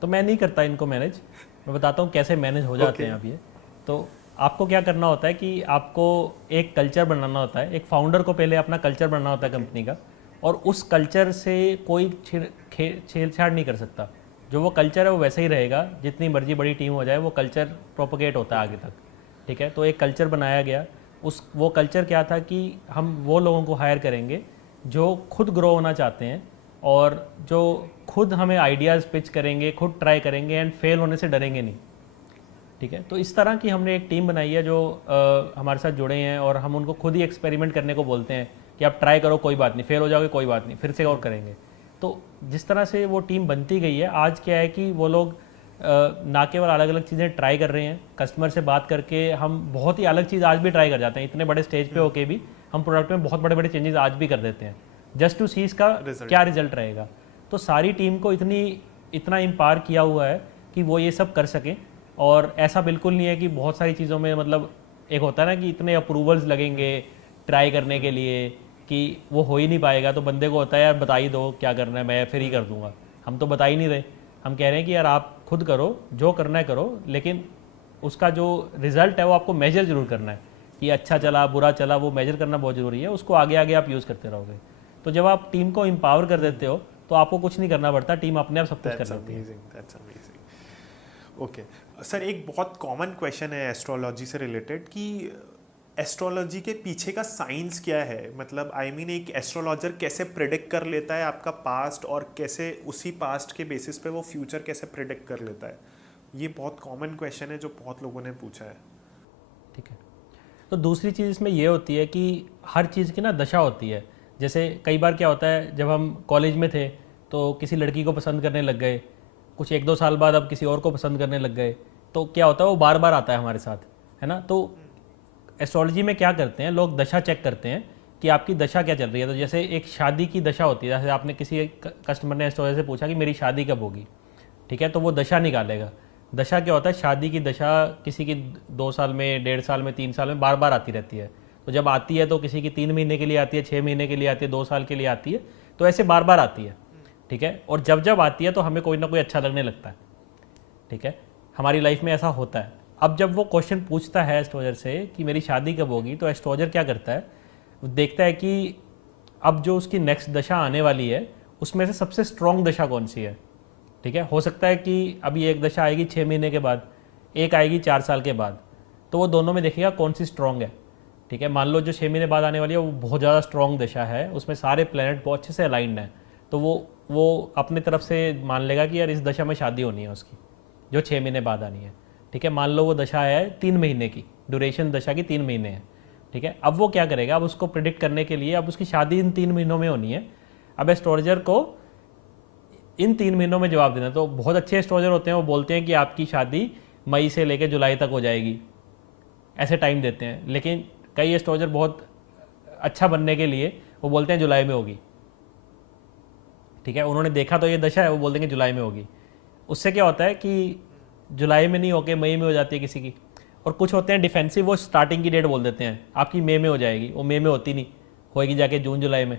तो मैं नहीं करता इनको मैनेज, मैं बताता हूँ कैसे मैनेज हो जाते हैं अब ये। तो आपको क्या करना होता है कि आपको एक कल्चर बनाना होता है। एक फाउंडर को पहले अपना कल्चर बनाना होता है कंपनी का, और उस कल्चर से कोई छेड़छाड़ नहीं कर सकता। जो वो कल्चर है वो वैसे ही रहेगा, जितनी मर्जी बड़ी टीम हो जाए वो कल्चर प्रोपोगेट होता है आगे तक। ठीक है, तो एक कल्चर बनाया गया। वो कल्चर क्या था कि हम वो लोगों को हायर करेंगे जो खुद ग्रो होना चाहते हैं और जो खुद हमें आइडियाज़ पिच करेंगे, खुद ट्राई करेंगे एंड फेल होने से डरेंगे नहीं। ठीक है, तो इस तरह की हमने एक टीम बनाई है जो हमारे साथ जुड़े हैं, और हम उनको खुद ही एक्सपेरिमेंट करने को बोलते हैं कि आप ट्राई करो, कोई बात नहीं, फेल हो जाओगे कोई बात नहीं, फिर से और करेंगे। तो जिस तरह से वो टीम बनती गई है, आज क्या है कि वो लोग ना केवल अलग अलग चीज़ें ट्राई कर रहे हैं, कस्टमर से बात करके हम बहुत ही अलग चीज़ आज भी ट्राई कर जाते हैं। इतने बड़े स्टेज पे होके भी हम प्रोडक्ट में बहुत बड़े बड़े चेंजेस आज भी कर देते हैं, जस्ट टू सी इसका क्या रिजल्ट रहेगा। तो सारी टीम को इतना इम्पावर किया हुआ है कि वो ये सब कर सकें। और ऐसा बिल्कुल नहीं है कि बहुत सारी चीज़ों में मतलब एक होता है ना कि इतने अप्रूवल्स लगेंगे ट्राई करने के लिए कि वो हो ही नहीं पाएगा। तो बंदे को होता है यार बता ही दो क्या करना है, मैं फिर ही कर दूंगा। हम तो बता ही नहीं रहे, हम कह रहे हैं कि यार आप खुद करो, जो करना है करो, लेकिन उसका जो रिजल्ट है वो आपको मेजर जरूर करना है कि अच्छा चला बुरा चला, वो मेजर करना बहुत ज़रूरी है। उसको आगे आगे आप यूज़ करते रहोगे। तो जब आप टीम को एम्पावर कर देते हो तो आपको कुछ नहीं करना पड़ता, टीम अपने आप सब कुछ कर लेती है। ओके सर, एक बहुत कॉमन क्वेश्चन है एस्ट्रोलॉजी से रिलेटेड कि एस्ट्रोलॉजी के पीछे का साइंस क्या है? मतलब आई मीन एक एस्ट्रोलॉजर कैसे प्रिडिक्ट कर लेता है आपका पास्ट, और कैसे उसी पास्ट के बेसिस पे वो फ्यूचर कैसे प्रिडिक्ट कर लेता है? ये बहुत कॉमन क्वेश्चन है जो बहुत लोगों ने पूछा है। ठीक है, तो दूसरी चीज़ इसमें ये होती है कि हर चीज़ की ना दशा होती है। जैसे कई बार क्या होता है, जब हम कॉलेज में थे तो किसी लड़की को पसंद करने लग गए, कुछ 1-2 साल बाद अब किसी और को पसंद करने लग गए, तो क्या होता है वो बार बार आता है हमारे साथ, है ना। तो एस्ट्रोलॉजी में क्या करते हैं लोग, दशा चेक करते हैं कि आपकी दशा क्या चल रही है। तो जैसे एक शादी की दशा होती है, जैसे आपने किसी कस्टमर ने एस्ट्रोलॉजर से पूछा कि मेरी शादी कब होगी, ठीक है, तो वो दशा निकालेगा। दशा क्या होता है, शादी की दशा किसी की 2 साल में, 1.5 साल में, 3 साल में बार बार आती रहती है। तो जब आती है तो किसी की 3 महीने के लिए आती है, 6 महीने के लिए आती है, 2 साल के लिए आती है, तो ऐसे बार बार आती है। ठीक है, और जब जब आती है तो हमें कोई ना कोई अच्छा लगने लगता है। ठीक है, हमारी लाइफ में ऐसा होता है। अब जब वो क्वेश्चन पूछता है एस्ट्रोलॉजर से कि मेरी शादी कब होगी, तो एस्ट्रोलॉजर क्या करता है, वो देखता है कि अब जो उसकी नेक्स्ट दशा आने वाली है उसमें से सबसे स्ट्रॉन्ग दशा कौन सी है। ठीक है, हो सकता है कि अभी एक दशा आएगी 6 महीने के बाद, एक आएगी 4 साल के बाद, तो वो दोनों में देखेगा कौन सी स्ट्रॉन्ग है। ठीक है, मान लो जो 6 महीने बाद आने वाली है वो बहुत ज़्यादा स्ट्रॉन्ग दशा है, उसमें सारे प्लैनेट बहुत अच्छे से अलाइंड हैं, तो वो अपने तरफ से मान लेगा कि यार इस दशा में शादी होनी है उसकी, जो 6 महीने बाद आनी है। ठीक है, मान लो वो दशा है 3 महीने की, ड्यूरेशन दशा की 3 महीने है। ठीक है, अब वो क्या करेगा, अब उसको प्रिडिक्ट करने के लिए अब उसकी शादी इन 3 महीनों में होनी है। अब एस्ट्रोलॉजर को इन 3 महीनों में जवाब देना। तो बहुत अच्छे एस्ट्रोलॉजर होते हैं, वो बोलते हैं कि आपकी शादी मई से लेकर जुलाई तक हो जाएगी, ऐसे टाइम देते हैं। लेकिन कई एस्ट्रोलॉजर बहुत अच्छा बनने के लिए वो बोलते हैं जुलाई में होगी। ठीक है, उन्होंने देखा तो ये दशा है, वो बोल देंगे जुलाई में होगी। उससे क्या होता है कि जुलाई में नहीं होके मई में हो जाती है किसी की। और कुछ होते हैं डिफेंसिव, वो स्टार्टिंग की डेट बोल देते हैं आपकी मई में हो जाएगी, वो मई में होती नहीं, होएगी जाके जून जुलाई में,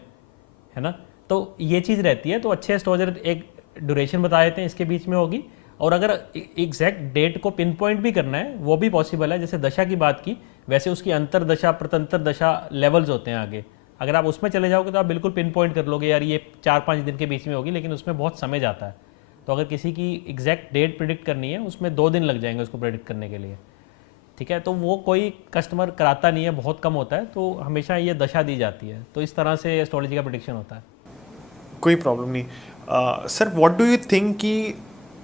है ना। तो ये चीज़ रहती है। तो अच्छे एस्ट्रोलॉजर एक ड्यूरेशन बता देते हैं इसके बीच में होगी, और अगर एग्जैक्ट डेट को पिन पॉइंट भी करना है वो भी पॉसिबल है। जैसे दशा की बात की, वैसे उसकी अंतर दशा प्रतंत्र दशा लेवल्स होते हैं आगे। अगर आप उसमें चले जाओगे तो आप बिल्कुल पिन पॉइंट कर लोगे यार ये 4-5 दिन के बीच में होगी, लेकिन उसमें बहुत समय जाता है। तो अगर किसी की एग्जैक्ट डेट प्रिडिक्ट करनी है उसमें 2 दिन लग जाएंगे उसको प्रिडिक्ट करने के लिए, ठीक है। तो वो कोई कस्टमर कराता नहीं है, बहुत कम होता है, तो हमेशा ये दशा दी जाती है। तो इस तरह से एस्ट्रोलॉजी का प्रिडिक्शन होता है। कोई प्रॉब्लम नहीं। Sir what do you think कि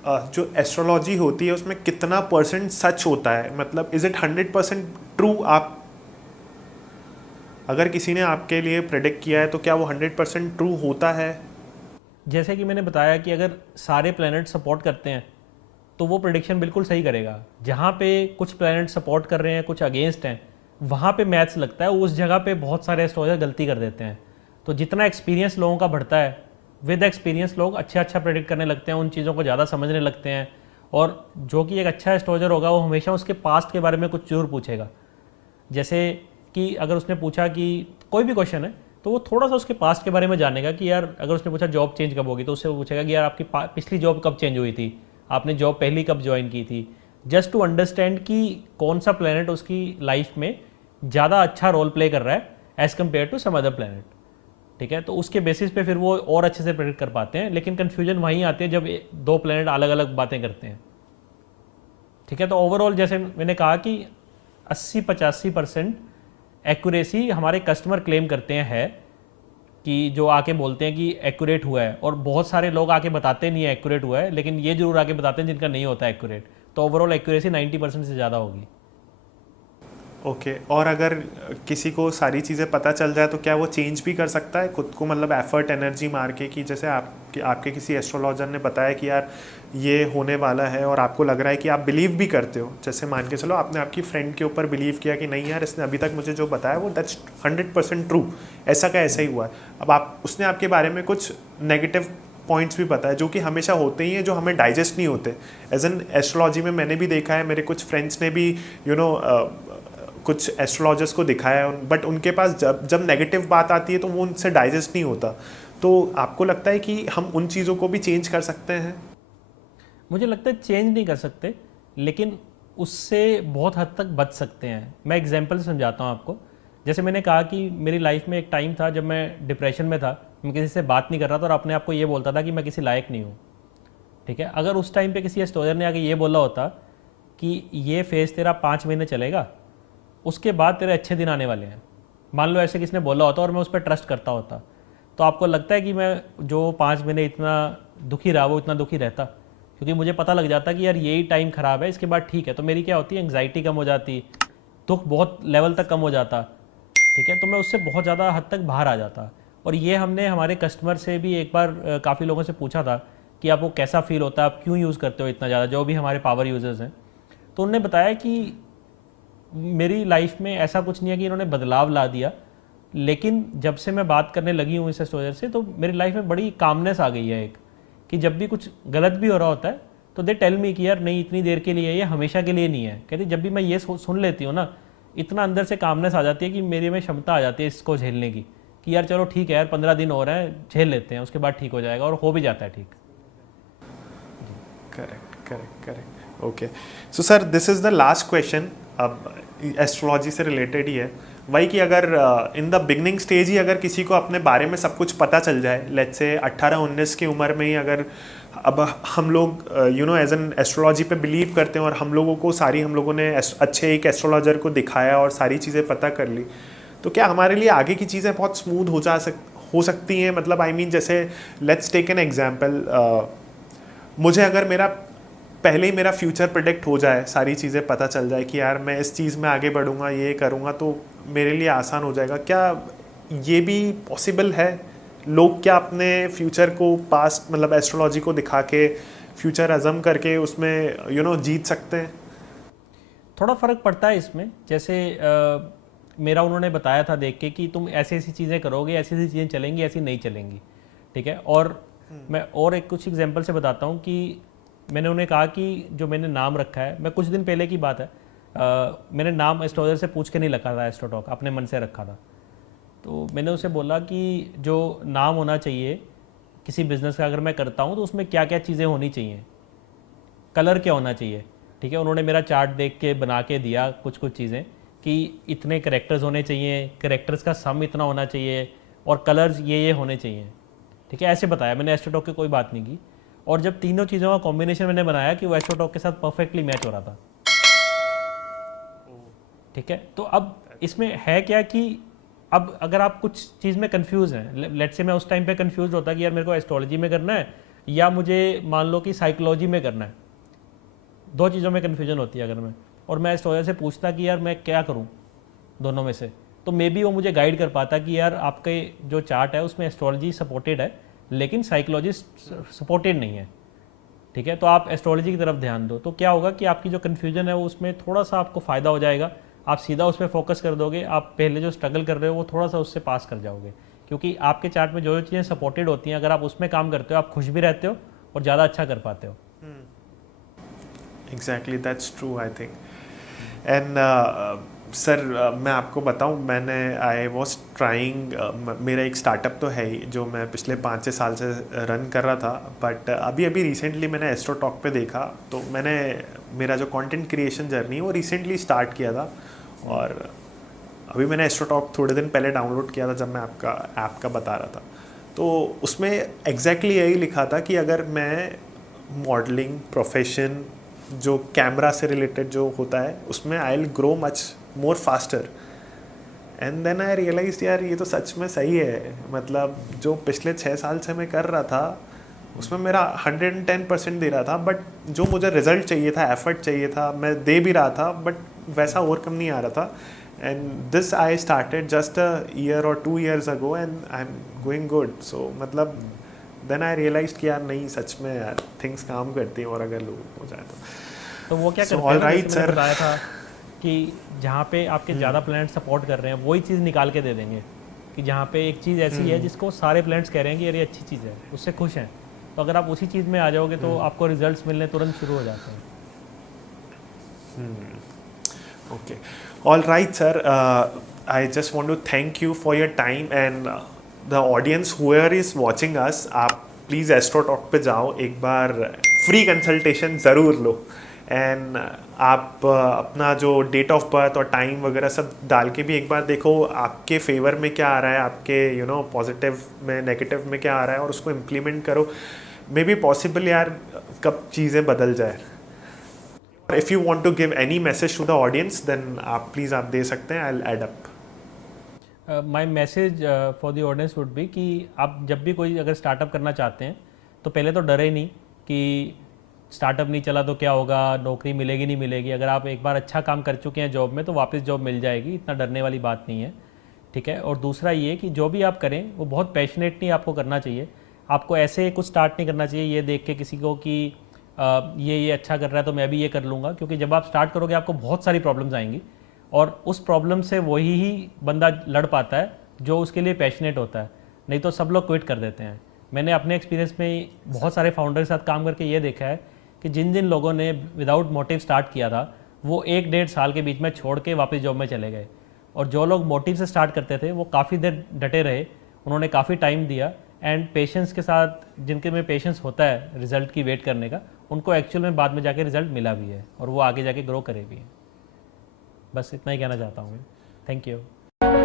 जो एस्ट्रोलॉजी होती है उसमें कितना % सच होता है, मतलब इज इट 100% ट्रू? आप अगर किसी ने आपके लिए प्रेडिक्ट किया है तो क्या वो 100% ट्रू होता है? जैसे कि मैंने बताया कि अगर सारे प्लैनेट सपोर्ट करते हैं तो वो प्रेडिक्शन बिल्कुल सही करेगा। जहाँ पे कुछ प्लैनेट सपोर्ट कर रहे हैं, कुछ अगेंस्ट हैं, वहाँ पे मैथ्स लगता है, उस जगह पे बहुत सारे एस्ट्रोलॉजर गलती कर देते हैं। तो जितना एक्सपीरियंस लोगों का बढ़ता है, विद एक्सपीरियंस लोग अच्छा प्रेडिक्ट करने लगते हैं, उन चीज़ों को ज़्यादा समझने लगते हैं। और जो कि एक अच्छा एस्ट्रोलॉजर होगा वो हमेशा उसके पास्ट के बारे में कुछ जरूर पूछेगा। जैसे कि अगर उसने पूछा कि कोई भी क्वेश्चन है तो वो थोड़ा सा उसके पास्ट के बारे में जानेगा कि यार अगर उसने पूछा जॉब चेंज कब होगी तो उससे वो पूछेगा कि यार आपकी पिछली जॉब कब चेंज हुई थी, आपने जॉब पहली कब ज्वाइन की थी, जस्ट टू अंडरस्टैंड कि कौन सा प्लैनेट उसकी लाइफ में ज़्यादा अच्छा रोल प्ले कर रहा है as compare to some other planet, ठीक है। तो उसके बेसिस पे फिर वो और अच्छे से प्रेडिक्ट कर पाते हैं। लेकिन कन्फ्यूजन वहीं आती है जब 2 प्लैनेट अलग अलग बातें करते हैं, ठीक है। तो ओवरऑल जैसे मैंने कहा कि 80-85% एक्यूरेसी हमारे कस्टमर क्लेम करते हैं है कि जो आके बोलते हैं कि एक्यूरेट हुआ है, और बहुत सारे लोग आके बताते नहीं है एक्यूरेट हुआ है, लेकिन ये जरूर आके बताते हैं जिनका नहीं होता एक्यूरेट। तो ओवरऑल एक्यूरेसी 90% से ज़्यादा होगी। ओके और अगर किसी को सारी चीज़ें पता चल जाए तो क्या वो चेंज भी कर सकता है खुद को, मतलब एफर्ट एनर्जी मार के, कि जैसे आपके किसी एस्ट्रोलॉजर ने बताया कि यार ये होने वाला है और आपको लग रहा है कि आप बिलीव भी करते हो, जैसे मान के चलो आपने आपकी फ्रेंड के ऊपर बिलीव किया कि नहीं यार इसने अभी तक मुझे जो बताया वो दैट्स 100% ट्रू, ऐसा का ऐसा ही हुआ है। अब उसने आपके बारे में कुछ नेगेटिव पॉइंट्स भी पता है जो कि हमेशा होते ही हैं, जो हमें डाइजेस्ट नहीं होते। एज एन एस्ट्रोलॉजी में मैंने भी देखा है, मेरे कुछ फ्रेंड्स ने भी कुछ एस्ट्रोलॉजर्स को दिखाया है, बट उनके पास जब नेगेटिव बात आती है तो वो उनसे डाइजेस्ट नहीं होता। तो आपको लगता है कि हम उन चीज़ों को भी चेंज कर सकते हैं? मुझे लगता है चेंज नहीं कर सकते, लेकिन उससे बहुत हद तक बच सकते हैं। मैं एग्जांपल से समझाता हूँ आपको। जैसे मैंने कहा कि मेरी लाइफ में एक टाइम था जब मैं डिप्रेशन में था, मैं किसी से बात नहीं कर रहा था और अपने आप को ये बोलता था कि मैं किसी लायक नहीं हूँ, ठीक है। अगर उस टाइम पे किसी एस्ट्रोलॉजर ने आके ये बोला होता कि ये फेज़ तेरा 5 महीने चलेगा, उसके बाद तेरे अच्छे दिन आने वाले हैं, मान लो ऐसे किसी ने बोला होता और मैं उस पर ट्रस्ट करता होता, तो आपको लगता है कि मैं जो 5 महीने इतना दुखी रहा वो इतना दुखी रहता? क्योंकि मुझे पता लग जाता कि यार यही टाइम ख़राब है, इसके बाद ठीक है। तो मेरी क्या होती है, एंग्जाइटी कम हो जाती, दुख बहुत लेवल तक कम हो जाता, ठीक है। तो मैं उससे बहुत ज़्यादा हद तक बाहर आ जाता। और ये हमने हमारे कस्टमर से भी एक बार काफ़ी लोगों से पूछा था कि आपको कैसा फील होता है, आप क्यों यूज़ करते हो इतना ज़्यादा, जो भी हमारे पावर यूज़र्स हैं। तो उन्होंने बताया कि मेरी लाइफ में ऐसा कुछ नहीं है कि इन्होंने बदलाव ला दिया, लेकिन जब से मैं बात करने लगी हूँ इस एस्ट्रोलॉजर से तो मेरी लाइफ में बड़ी कामनेस आ गई है। एक कि जब भी कुछ गलत भी हो रहा होता है तो दे टेल मी कि यार नहीं इतनी देर के लिए है, ये हमेशा के लिए नहीं है। कहती जब भी मैं ये सुन लेती हूँ ना, इतना अंदर से कामनेस आ जाती है कि मेरे में क्षमता आ जाती है इसको झेलने की, कि यार चलो ठीक है यार 15 दिन हो रहे हैं, झेल लेते हैं, उसके बाद ठीक हो जाएगा, और हो भी जाता है ठीक। Correct. Okay so sir this is the last question, अब एस्ट्रोलॉजी से रिलेटेड ही है। वही कि अगर इन द बिगनिंग स्टेज ही अगर किसी को अपने बारे में सब कुछ पता चल जाए, लेट्स से 18-19 की उम्र में ही, अगर अब हम लोग एज एन एस्ट्रोलॉजी पे बिलीव करते हैं और हम लोगों ने अच्छे एक एस्ट्रोलॉजर को दिखाया और सारी चीज़ें पता कर ली, तो क्या हमारे लिए आगे की चीज़ें बहुत स्मूथ हो सकती हैं? मतलब आई मीन जैसे लेट्स टेक एन एग्जाम्पल, मुझे अगर पहले ही मेरा फ्यूचर प्रेडिक्ट हो जाए, सारी चीज़ें पता चल जाए कि यार मैं इस चीज़ में आगे बढ़ूंगा, ये करूंगा, तो मेरे लिए आसान हो जाएगा। क्या ये भी पॉसिबल है? लोग क्या अपने फ्यूचर को पास्ट मतलब एस्ट्रोलॉजी को दिखा के फ्यूचर अज़म करके उसमें जीत सकते हैं? थोड़ा फ़र्क पड़ता है इसमें। जैसे मेरा उन्होंने बताया था देख के कि तुम ऐसी ऐसी चीज़ें करोगे, ऐसी ऐसी चीज़ें चलेंगी, ऐसी नहीं चलेंगी, ठीक है। और मैं और एक कुछ एग्जांपल से बताता हूँ कि मैंने उन्हें कहा कि जो मैंने नाम रखा है, मैं कुछ दिन पहले की बात है, मैंने नाम एस्ट्रोलॉजर से पूछ के नहीं रखा था, एस्ट्रोटॉक अपने मन से रखा था। तो मैंने उसे बोला कि जो नाम होना चाहिए किसी बिज़नेस का अगर मैं करता हूँ तो उसमें क्या क्या चीज़ें होनी चाहिए, कलर क्या होना चाहिए, ठीक है। उन्होंने मेरा चार्ट देख के बना के दिया कुछ चीज़ें कि इतने करेक्टर्स होने चाहिए, करेक्टर्स का सम इतना होना चाहिए, और कलर्स ये होने चाहिए, ठीक है। ऐसे बताया मैंने, एस्ट्रोटॉक की कोई बात नहीं की। और जब तीनों चीज़ों का कॉम्बिनेशन मैंने बनाया कि वो एस्ट्रोटॉक के साथ परफेक्टली मैच हो रहा था। ठीक है, तो अब इसमें है क्या कि अब अगर आप कुछ चीज़ में कंफ्यूज हैं, लेट्स से मैं उस टाइम पे कंफ्यूज होता कि यार मेरे को एस्ट्रोलॉजी में करना है या मुझे मान लो कि साइकोलॉजी में करना है, दो चीज़ों में कन्फ्यूजन होती है अगर मैं, और मैं एस्ट्रोलॉजर से पूछता कि यार मैं क्या करूं दोनों में से, तो मे बी वो मुझे गाइड कर पाता कि यार आपके जो चार्ट है उसमें एस्ट्रोलॉजी सपोर्टेड है लेकिन साइकोलॉजी सपोर्टेड नहीं है। ठीक है, तो आप एस्ट्रोलॉजी की तरफ ध्यान दो, तो क्या होगा कि आपकी जो कन्फ्यूजन है वो उसमें थोड़ा सा आपको फ़ायदा हो जाएगा, आप सीधा उस पर फोकस कर दोगे, आप पहले जो स्ट्रगल कर रहे हो वो थोड़ा सा उससे पास कर जाओगे, क्योंकि आपके चार्ट में जो जो चीज़ें सपोर्टेड होती हैं अगर आप उसमें काम करते हो आप खुश भी रहते हो और ज़्यादा अच्छा कर पाते हो। Exactly, that's true I think. And sir मैं आपको बताऊं, मैंने आई वॉज ट्राइंग, मेरा एक स्टार्टअप तो है ही जो मैं पिछले 5-6 साल से रन कर रहा था, बट अभी अभी रिसेंटली मैंने एस्ट्रोटॉक पे देखा, तो मैंने मेरा जो कंटेंट क्रिएशन जर्नी है वो रिसेंटली स्टार्ट किया था, और अभी मैंने एस्ट्रोटॉक थोड़े दिन पहले डाउनलोड किया था जब मैं आपका ऐप का बता रहा था, तो उसमें एग्जैक्टली यही लिखा था कि अगर मैं मॉडलिंग प्रोफेशन जो कैमरा से रिलेटेड जो होता है उसमें I will grow much more faster. And then I realise यार ये तो सच में सही है, मतलब जो पिछले 6 साल से मैं कर रहा था उसमें मेरा 110% दे रहा था, बट जो मुझे रिजल्ट चाहिए था, एफर्ट चाहिए था, मैं दे भी रहा था, बट वैसा ओवरकम नहीं आ रहा था। And this I started just a year और 2 years ago and I am going good. So मतलब देन आई रियलाइज कि यार नहीं, सच में यार थिंग्स काम करती हैं, और अगर लोग हो जाए तो वो क्या So, करते हैं all ना, right, जैसे मैंने sir. बताया था कि जहाँ पे आपके ज़्यादा प्लैनेट सपोर्ट कर रहे हैं वही चीज़ निकाल के दे देंगे, कि जहाँ पे एक चीज़ ऐसी है जिसको सारे प्लैनेट्स कह रहे हैं कि यार ये अच्छी चीज़ है, उससे खुश हैं, तो अगर आप उसी चीज़ में आ जाओगे तो आपको रिजल्ट्स मिलने तुरंत शुरू हो जाते हैं। Okay. All right, sir. I just want to thank you for your time, and the audience whoever is watching us, आप प्लीज़ एस्ट्रोटॉक पे जाओ, एक बार फ्री कंसल्टेशन ज़रूर लो, एंड आप अपना जो डेट ऑफ बर्थ और टाइम वगैरह सब डाल के भी एक बार देखो आपके फेवर में क्या आ रहा है, आपके पॉजिटिव में नेगेटिव में क्या आ रहा है, और उसको इम्प्लीमेंट करो। मे बी पॉसिबल यार कब चीज़ें बदल जाए। If you want to give any message to the audience then आप प्लीज़ आप दे सकते हैं, I will add up. My message for the audience would be कि आप जब भी कोई अगर स्टार्टअप करना चाहते हैं तो पहले तो डरे नहीं कि स्टार्टअप नहीं चला तो क्या होगा, नौकरी मिलेगी नहीं मिलेगी। अगर आप एक बार अच्छा काम कर चुके हैं जॉब में तो वापस जॉब मिल जाएगी, इतना डरने वाली बात नहीं है। ठीक है, और दूसरा ये कि जो भी आप करें वो बहुत पैशनेटली आपको करना चाहिए। आपको ऐसे कुछ स्टार्ट नहीं करना चाहिए ये देख के किसी को कि ये अच्छा कर रहा है तो मैं भी ये कर लूँगा, क्योंकि जब आप स्टार्ट करोगे आपको बहुत सारी प्रॉब्लम्स आएंगी, और उस प्रॉब्लम से वही ही बंदा लड़ पाता है जो उसके लिए पैशनेट होता है, नहीं तो सब लोग क्विट कर देते हैं। मैंने अपने एक्सपीरियंस में बहुत सारे फाउंडर के साथ काम करके ये देखा है कि जिन जिन लोगों ने विदाउट मोटिव स्टार्ट किया था वो 1-1.5 साल के बीच में छोड़ के वापस जॉब में चले गए, और जो लोग मोटिव से स्टार्ट करते थे वो काफ़ी देर डटे रहे, उन्होंने काफ़ी टाइम दिया, एंड पेशेंस के साथ जिनके में पेशेंस होता है रिजल्ट की वेट करने का, उनको एक्चुअल में बाद में जाके रिजल्ट मिला भी है और वो आगे जाके ग्रो करे भी है। बस इतना ही कहना चाहता हूँ। Thank you.